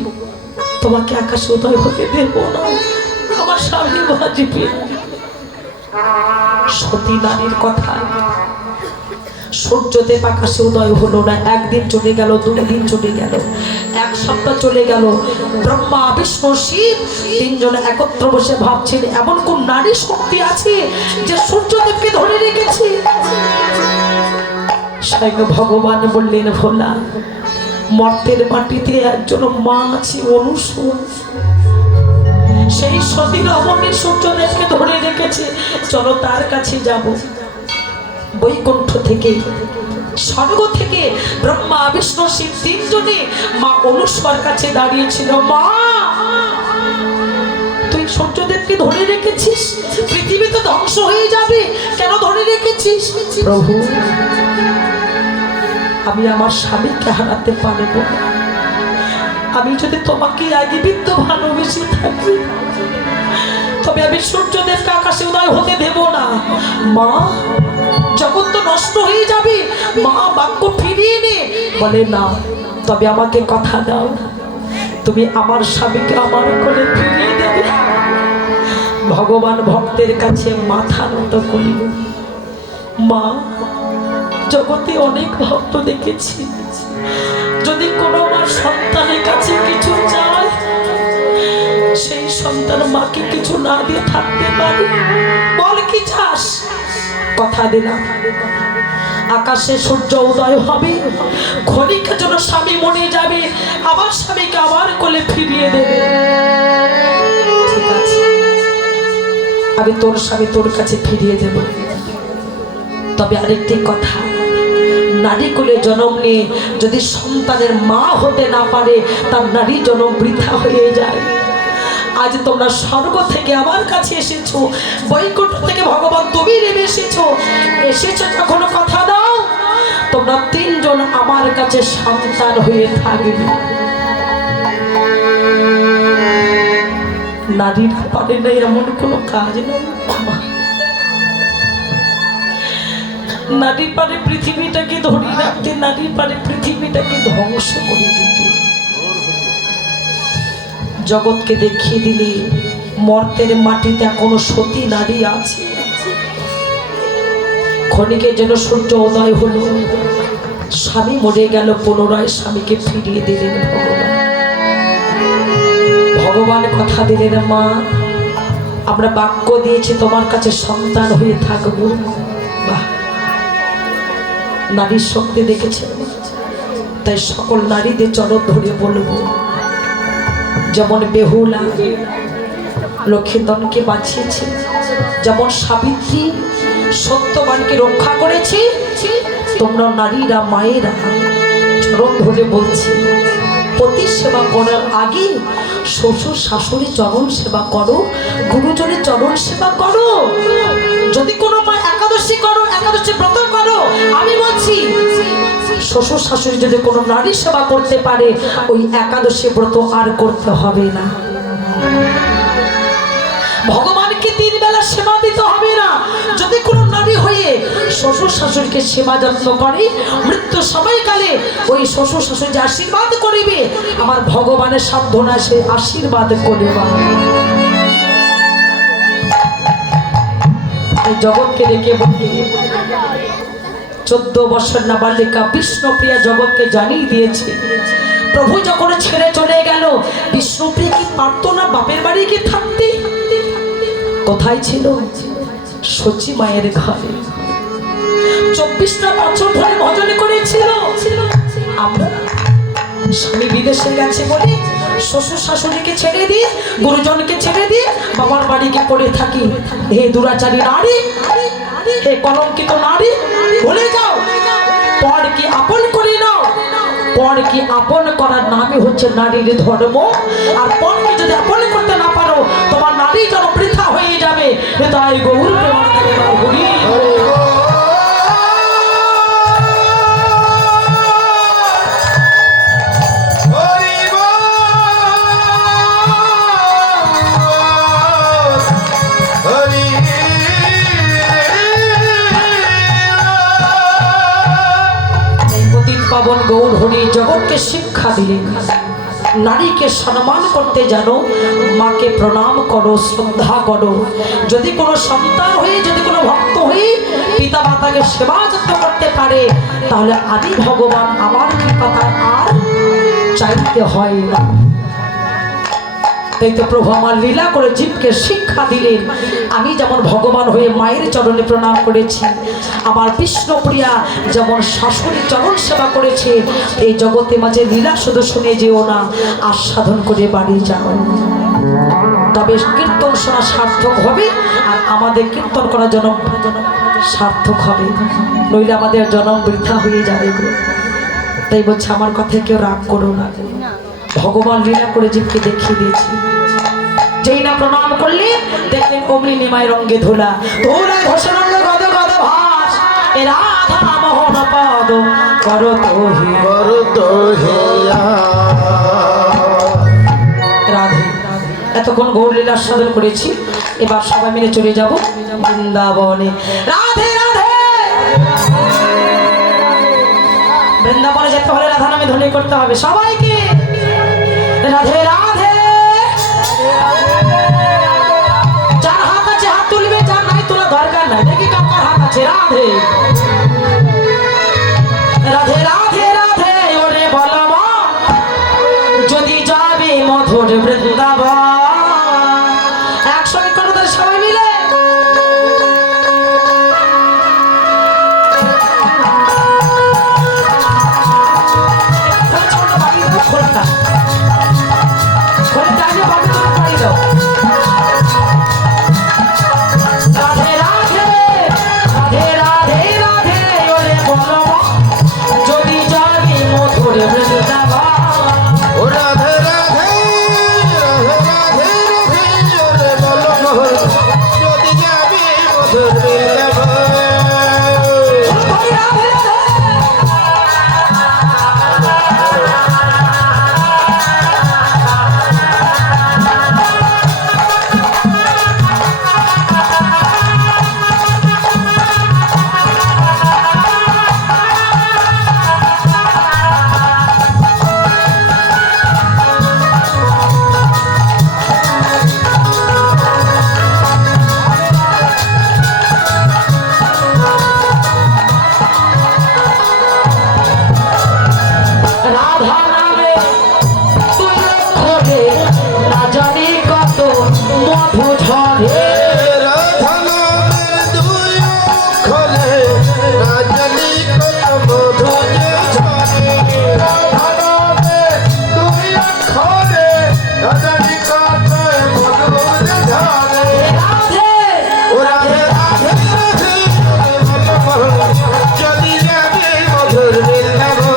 তোমাকে আকাশে উদয় হতে দেব না, আমার স্বামী বাঁচবে। সতী নারীর কথা। সূর্যদেব আকাশে উদয় হলো না। 1 দিন চলে গেল, 2 দিন চলে গেল, 1 সপ্তাহ চলে গেল। ব্রহ্মা বিষ্ণু শিব 3 জন একত্র বসে ভাবছেন, এমন কোন নারী শক্তি আছে যে সূর্যদেবকে ধরে রেখেছে? স্বয়ং ভগবান বললেন, ভোলা, মর্তের মাটিতে একজন মা আছে, অনুসূয়া, সেই সতী রমণী সূর্যদেবকে ধরে রেখেছে, চলো তার কাছে যাব। বৈকুণ্ঠ থেকে, স্বর্গ থেকে ব্রহ্মা বিষ্ণু শিব 3 জনে মা অনুসূয়ার কাছে দাঁড়িয়েছিল। মা তুই সূর্যদেবকে ধরে রেখেছিস, পৃথিবী তো ধ্বংস হয়ে যাবে, কেন ধরে রেখেছিস? প্রভু, আমি আমার স্বামীকে হারাতে পারব না, আমি যদি তোমাকে আগে বিদ্য ভালোবেসে থাকি, তবে আমি সূর্যদেবকে আকাশে উদয় হতে দেব না। মা, জগৎ তো নষ্ট হয়ে যাবে। মা বাক্য ফিরিয়ে নে। বলে না, তবে আমাকে কথা দাও, তুমি আমার স্বামীকে আমার কোলে ফিরিয়ে দেবে। ভগবান ভক্তের কাছে মাথা নত করিল। মা, জগতে অনেক ভক্ত দেখেছি, যদি কোনো আমার সন্তানের কাছে কিছু চায়, সেই সন্তান মাকে কিছু না দিয়ে থাকতে পারে। বল কি চাস? কথা দিলাম, আকাশে সূর্য উদয় হবে, ক্ষণিকের জন্য স্বামী মনে যাবে, আমার স্বামীকে আবার কোলে ফিরিয়ে দেবে। ঠিক আছে, আমি তোর স্বামী তোর কাছে ফিরিয়ে দেব। তবে আরেকটি কথা, নারী কুলে জন্ম নিয়ে যদি সন্তানের মা হতে না পারে, তার নারী জন্ম বৃথা হয়ে যায়। আজ তোমরা স্বর্গ থেকে আমার কাছে এসেছো, বৈকুণ্ঠ থেকে ভগবান তুমি নেমে এসেছো। যখন কথা দাও, তোমরা তিনজন আমার কাছে সন্তান হয়ে থাকবে। নারীরা পারে না এমন কোনো কাজ নয়। নারী পারে পৃথিবীটাকে ধরে রাখতে, নারী পারে পৃথিবীটাকে ধ্বংস করে দিতে। জগৎকে দেখিয়ে দিলে মর্তের মাটিতে এখনো সতী নারী আছে। ক্ষণিকের জন্য সূর্য উদয় হলো, স্বামী মরে গেল, পুনরায় স্বামীকে ফিরিয়ে দিলেন ভগবান। ভগবান কথা দিলেন, মা, আমরা বাক্য দিয়েছি তোমার কাছে সন্তান হয়ে থাকবো। বাহ, নারীর শক্তি দেখেছেন। তাই সকল নারীদের চরণ ধরে বলবো, যেমন বেহুলা লক্ষ্মীধনকে বাঁচিয়েছে, যেমন সাবিত্রী সত্যবানকে রক্ষা করেছে, তোমরা নারীরা মায়েরা চরণ ধরে বলছি, পতি সেবা করার আগে শ্বশুর শাশুড়ি চরণ সেবা করো, গুরুজনের চরণ সেবা করো। যদি কোনো মা একাদশী করো, একাদশী ব্রত করো, আমি বলছি শ্বশুর শাশুড়ি যদি কোনো নারী সেবা করতে পারে, ওই একাদশী ব্রত আর করতে হবে না। ভগবানকে 3 বেলা সেবা দিতে হবে না। যদি কোনো নারী হয়ে শ্বশুর শাশুড়িকে সেবা যত্ন করে, মৃত্যু সময়কালে ওই শ্বশুর শাশুড়ি যে আশীর্বাদ করিবে, আমার ভগবানের সাধনা সে আশীর্বাদ করিবে। জগৎকে ডেকে বলি, 14 বছর নাবালিকা বিষ্ণুপ্রিয়া জগৎকে জানিয়ে দিয়েছে, প্রভু যখন ছেড়ে চলে গেল, বিষ্ণুপ্রিয়া কি পারত না বাপের বাড়ি গিয়ে থাকতে? কোথায় ছিল? সচি মায়ের ঘরে 24টা বছর ধরে ভজন করেছিল। আমরা স্বামী বিদেশে গেছে বলে শ্বশুর শাশুড়িকে ছেড়ে দিয়ে, গুরুজনকে ছেড়ে দিয়ে বাবার বাড়িকে পড়ে থাকি। হে দুরাচারী নারী, হে কলঙ্কিত নারী, ভুলে যাও, পরকে আপন করে নাও। পরকে আপন করার নামই হচ্ছে নারীর ধর্ম। আর পরকে যদি আপন করতে না পারো, তোমার নারী যেন বৃথা হয়ে যাবে। তাই গৌর প্রেমানন্দে পাবন গৌর হরি জগৎকে শিক্ষা দিলেন, নারীকে সম্মান করতে জানো, মাকে প্রণাম করো, শ্রদ্ধা করো। যদি কোনো সন্তান হয়ে, যদি কোনো ভক্ত হয়ে পিতা মাতাকে সেবা যত্ন করতে পারে, তাহলে আদি ভগবান আমার কৃপা তার আর চাইতে হয় না। তাই তো প্রভু আমার লীলা করে জীবকে শিক্ষা দিলেন। আমি যেমন ভগবান হয়ে মায়ের চরণে প্রণাম করেছি, আমার বিষ্ণুপ্রিয়া যেমন শাশুড়ির চরণ সেবা করেছে। এই জগতে মাঝে লীলা শুধু শুনে যেও না, আস্বাদন করে বাড়ি যাও। তবে কীর্তন শোনা সার্থক হবে, আর আমাদের কীর্তন করার জন্য সার্থক হবে, নইলে আমাদের জন্ম বৃথা হয়ে যাবে। তাই বলছে, আমার কথায় কেউ রাগ করো না। ভগবান লীলা করে জীবকে দেখিয়ে দিয়েছি। যেই না প্রণাম করলে দেখলেন অমনি নিমায় রঙ্গে ধুলা, ধুলায় ঘোষণাঙ্গ গদ গদ ভাস, এ রাধা মোহন পদ করতো হে এতক্ষণ গৌরলীলা আস্বাদন করেছি, এবার সবাই মিলে চলে যাব বৃন্দাবনে। রাধে রাধে। বৃন্দাবনে যেতে হলে রাধা নামে ধ্বনি করতে হবে সবাইকে। রাধে রাধে। যার হাত আছে হাত তুলবে, যার নাই তোলা দরকার নাই। দেখি কার হাত আছে। রাধে রাধে রাধে রাধে। ওরে বলো যদি যাবে মধুর বৃন্দাবন। একসঙ্গে করো তাহলে সবাই মিলে। খোলটা খোলটা আগে বাবু তুমি পাড়ি দাও। রাধে রাধে রাধে রাধে রাধে। ওরে বলো যদি যাবে মধুর বৃন্দাবন। ও রাধে রাধে রাধে রাধে রাধে। ওরে বলো যদি যাবি মধুর বৃন্দাবন। রাধা নামে তুই খোঁজে না জানি কত মধু ঝরে। রাধা নামের দুই অক্ষরে না জানি কত মধু যে ঝরে। রাধা নামের দুই অক্ষরে না জানি কত মধু যে ঝরে। রাধে ও রাধে রাধে রাধে। যদি যাবি মধুর বৃন্দাবন।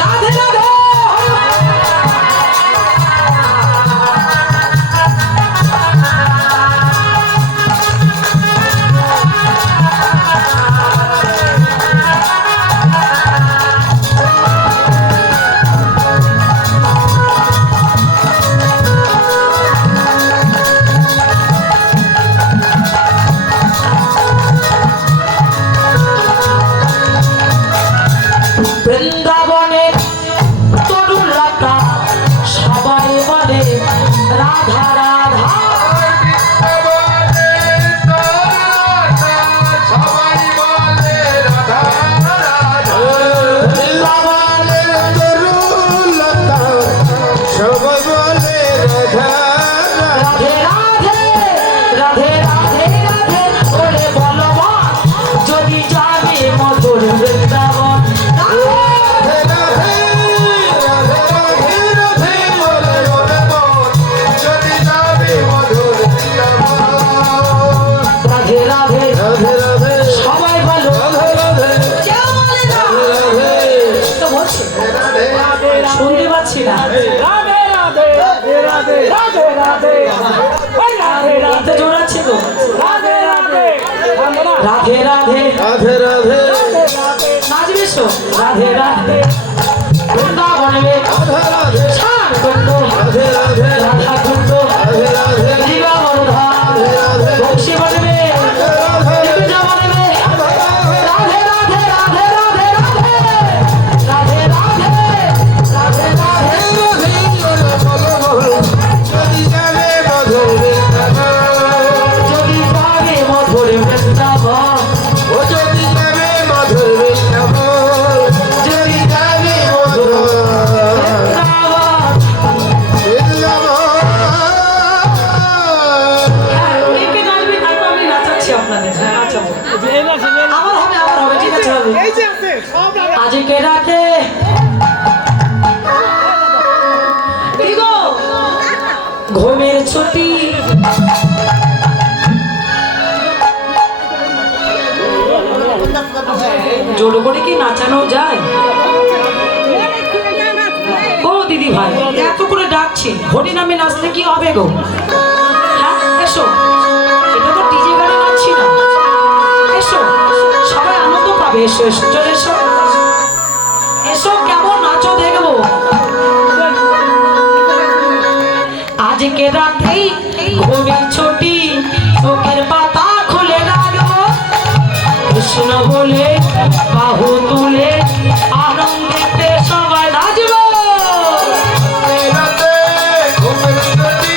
রাধে রাধে। বৃন্দাবনে তরুলতা সবাই বলে রাধা রাধা। রাধে রাধে রাধে রাধে রাধে। ওরে বলো যদি যাবে মধুর বৃন্দাবন। রাধে রাধে সবাই বলো। কেউ বলে না। তো বলছে শুনতে পাচ্ছি না। এত জোর আছে তো। রাধে রাধে নাচবে শো। রাধে রাধে বৃন্দাবনে ছাড় কুণ্ড রাধা কুণ্ড দিবা বরধা বংশী বলবে দিবিজা বলবে। রাধে রাধে রাধে রাধে রাধে রাধে রাধে রাধে যদি যাবে মধুর বৃন্দাবন। যদি যাবে মধুর কে নাচবে তারপর আমি নাচাচ্ছি আপনাদের। নাচাবো আমার হবে ঠিক আছে হবে। আজকে রাতে ঘুমের ছুটি জোর করে কি নাচানো যায়? ও দিদি ভাই এত করে ডাকছি, হরি নামে নাচলে কি হবে গো? হ্যাঁ এসো, এটা তো ডিজে গানে নাচছি না। এসো এসো এসো চলে এসো এসো কেমন নাচো দেখবো আজকে রাতেই ঘুমের ছুটি চোখের পাতা খুলে রাখবো কৃষ্ণ বলে বাহু তুলে আনন্দিতে সবাই নাচবো রাতে ঘুমের ছুটি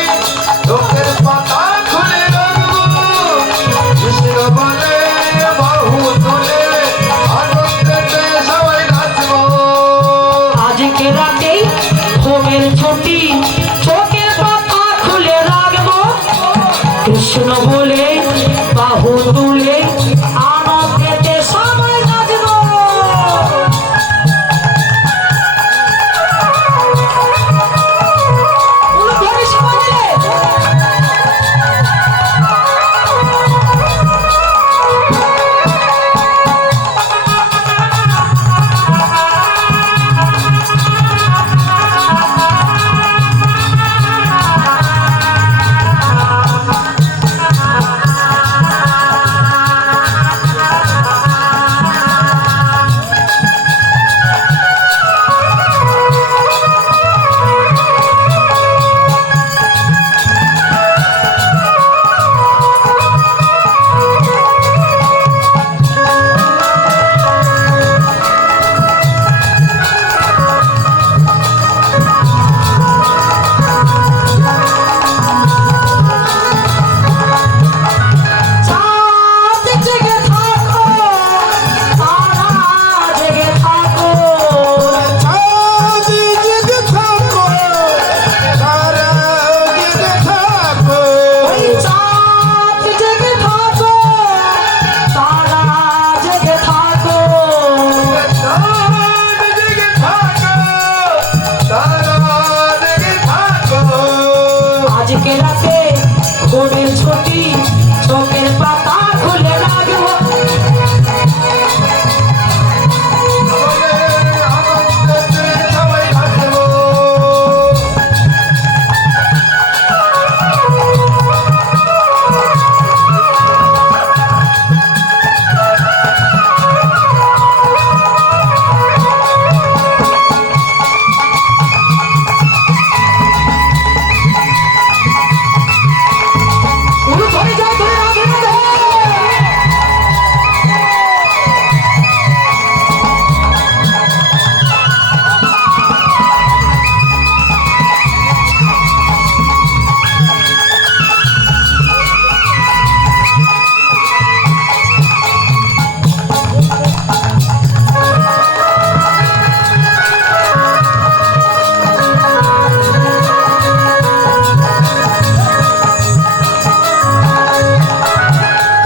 চোখের পাতা খুলে রাখবো কৃষ্ণ বলে বাহু তুলে আনন্দেতে সবাই নাচবো আজকে রাতেই ঘুমের ছুটি চোখের পাতা খুলে রাখবো কৃষ্ণ বলে বাহু তুলে আনন্দেতে সবাই নাচবো ধরে সবাই মিলে। চাঁদ জেগে থাকো তারা জেগে থাকো চাঁদ জেগে থাকো তারা জেগে থাকো ওই চাঁদ জেগে থাকো তারা জেগে থাকো চাঁদ জেগে থাকো তারা জেগে থাকো আজকে রাতে ঘুমের ছুটি চোখের পাতা খুলে রাখবো আনন্দেতে সবাই নাচবো ধরে যায় ধরে রাখবে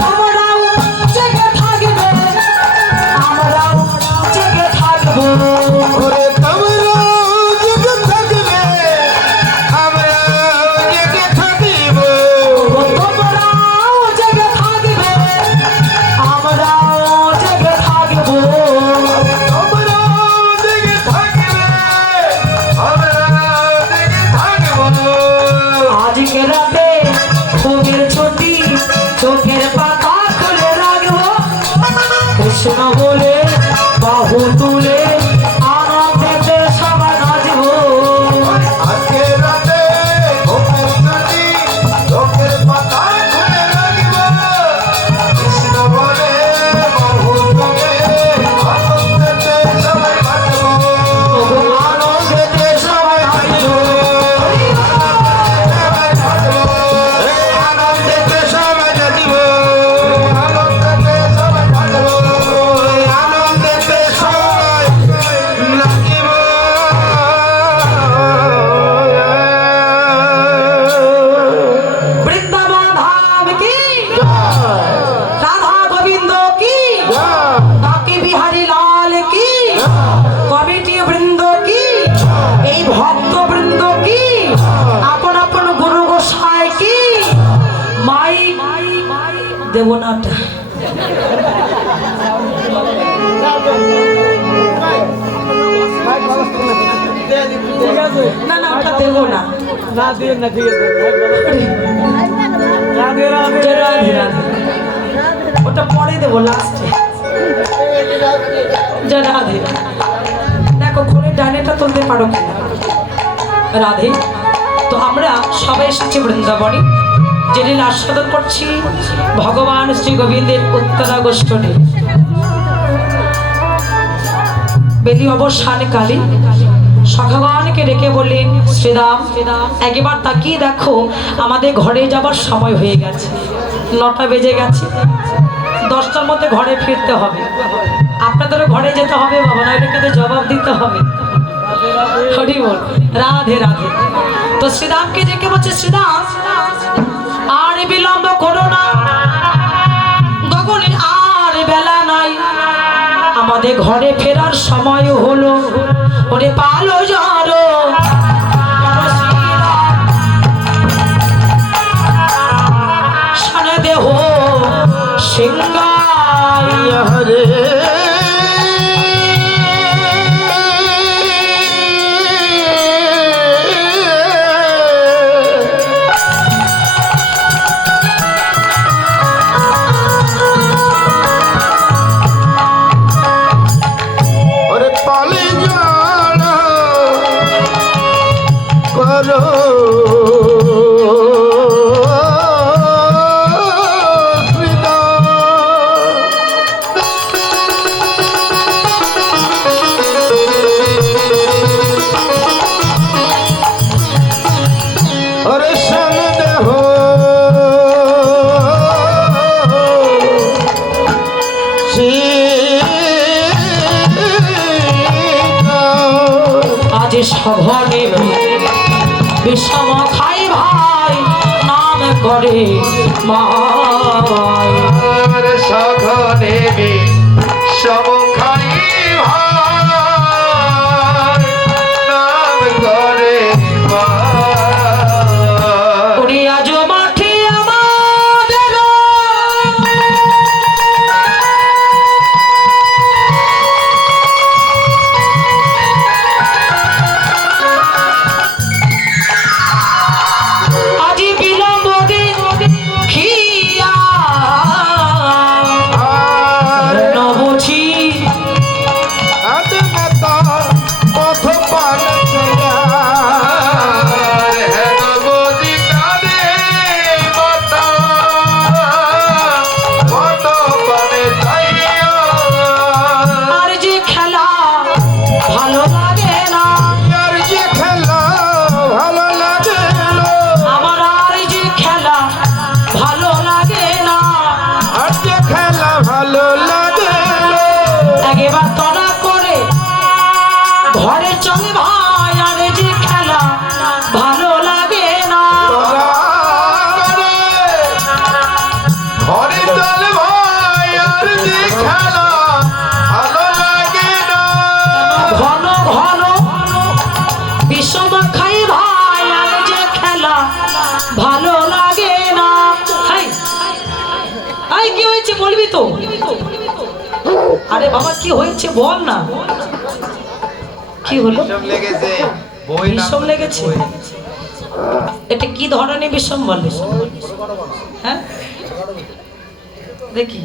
আমরাও জেগে থাকবে আমরাও জেগে থাকবো ওরে তোমরা জেগে থাকবে আমরা জেগে থাকিব তোমরাও জেগে থাকবে আমরাও জেগে থাকবো তোমরা জেগে থাকবে আমরা জেগে থাকব আজকে রাতে ঘুমের ছুটি চোখের পাতা খুলে রাখবো কৃষ্ণ বলে বাহু তুলে আনন্দেতে সবাই নাচবো আজকে রাতে ঘুমের ছুটি চোখের পাতা খুলে রাখব কৃষ্ণ বলে বাহু তুলে আনন্দেতে সবাই নাচব আনন্দেতে সবাই নাচবো আনন্দেতে সবাই নাচিব আনন্দেতে সবাই নাচব আনন্দেতে সবাই নাচিব বৃন্দাবন ধাম কি রাধা গোবিন্দ কি বাকি বিহারী লাল কি কমিটি বৃন্দ কি এই ভক্ত বৃন্দ কি আপন আপন গুরু গোসাই কি মাই দেবনাটা না না ওটা দেবো না না দিয়ে না ঠিক আছে রাধে রাধে রাধে রাধে ওটা পরে দেবো লাস্টে যা রাধে, দেখো ঘোড়ের ডানেটা তুলতে পারো কিনা। রাধে, তো আমরা সবাই এসেছি বৃন্দাবনে, যে লীলা আস্বাদন করছি ভগবান শ্রী গোবিন্দের উত্তরাগোষ্ঠী বেলি অবসানকালে সখাগণকে ডেকে বললেন, শ্রীরাম একবার তাকিয়ে দেখো, আমাদের ঘরে যাবার সময় হয়ে গেছে, 9টা বেজে গেছে, 10টার মধ্যে ঘরে ফিরতে হবে, আপনাদেরও ঘরে যেতে হবে বাবা, নইলে কিন্তু জবাব দিতে হবে। হরি বল, রাধে রাধে। তো শ্রীরামকে ডেকে বলছে, শ্রীরাম আর বিলম্ব করো না, গগনে আর বেলা নাই, আমাদের ঘরে ফেরার সময় হলো, ওরে পালো জড়ো শনে দেহ সিংহাই হরে। ওরে পালে জানা করো ওরে সন্দেহ আজ সঘনে বিষম খাই ভাই, নাম করে মায়। আর সঘনে সমখাই ভাই, নাম করে মা। ওরে আজ মাঠে আমাদের আজি বিলম্ব দেখিয়া আর নবছি আত্মতা পথ পান করা হেন বদি কানে মাতা পথ পানে যাইয়া। আর যে খেলা ভালো লাগে না, আর যে খেলা ভালো লাগে না, আমার আর যে খেলা ভালো লাগে না, আর যে খেলা ভালো লাগে না, একবার তড়া করে ঘরে চলে ভাই, আর যে খেলা ভালো লাগে না। তোরা করে ঘরে চল ভাই, আর যে খেলা ভালো লাগে না। ঘন ঘন বিষম খাই ভাই, আর যে খেলা ভালো লাগে না। হাই আই, কি হয়েছে বলবি তো? আরে বাবা কি হয়েছে বল না, কি হলো? লেগেছে বিষম লেগেছে? এটা কি ধরনের বিষম বলে? হ্যাঁ দেখি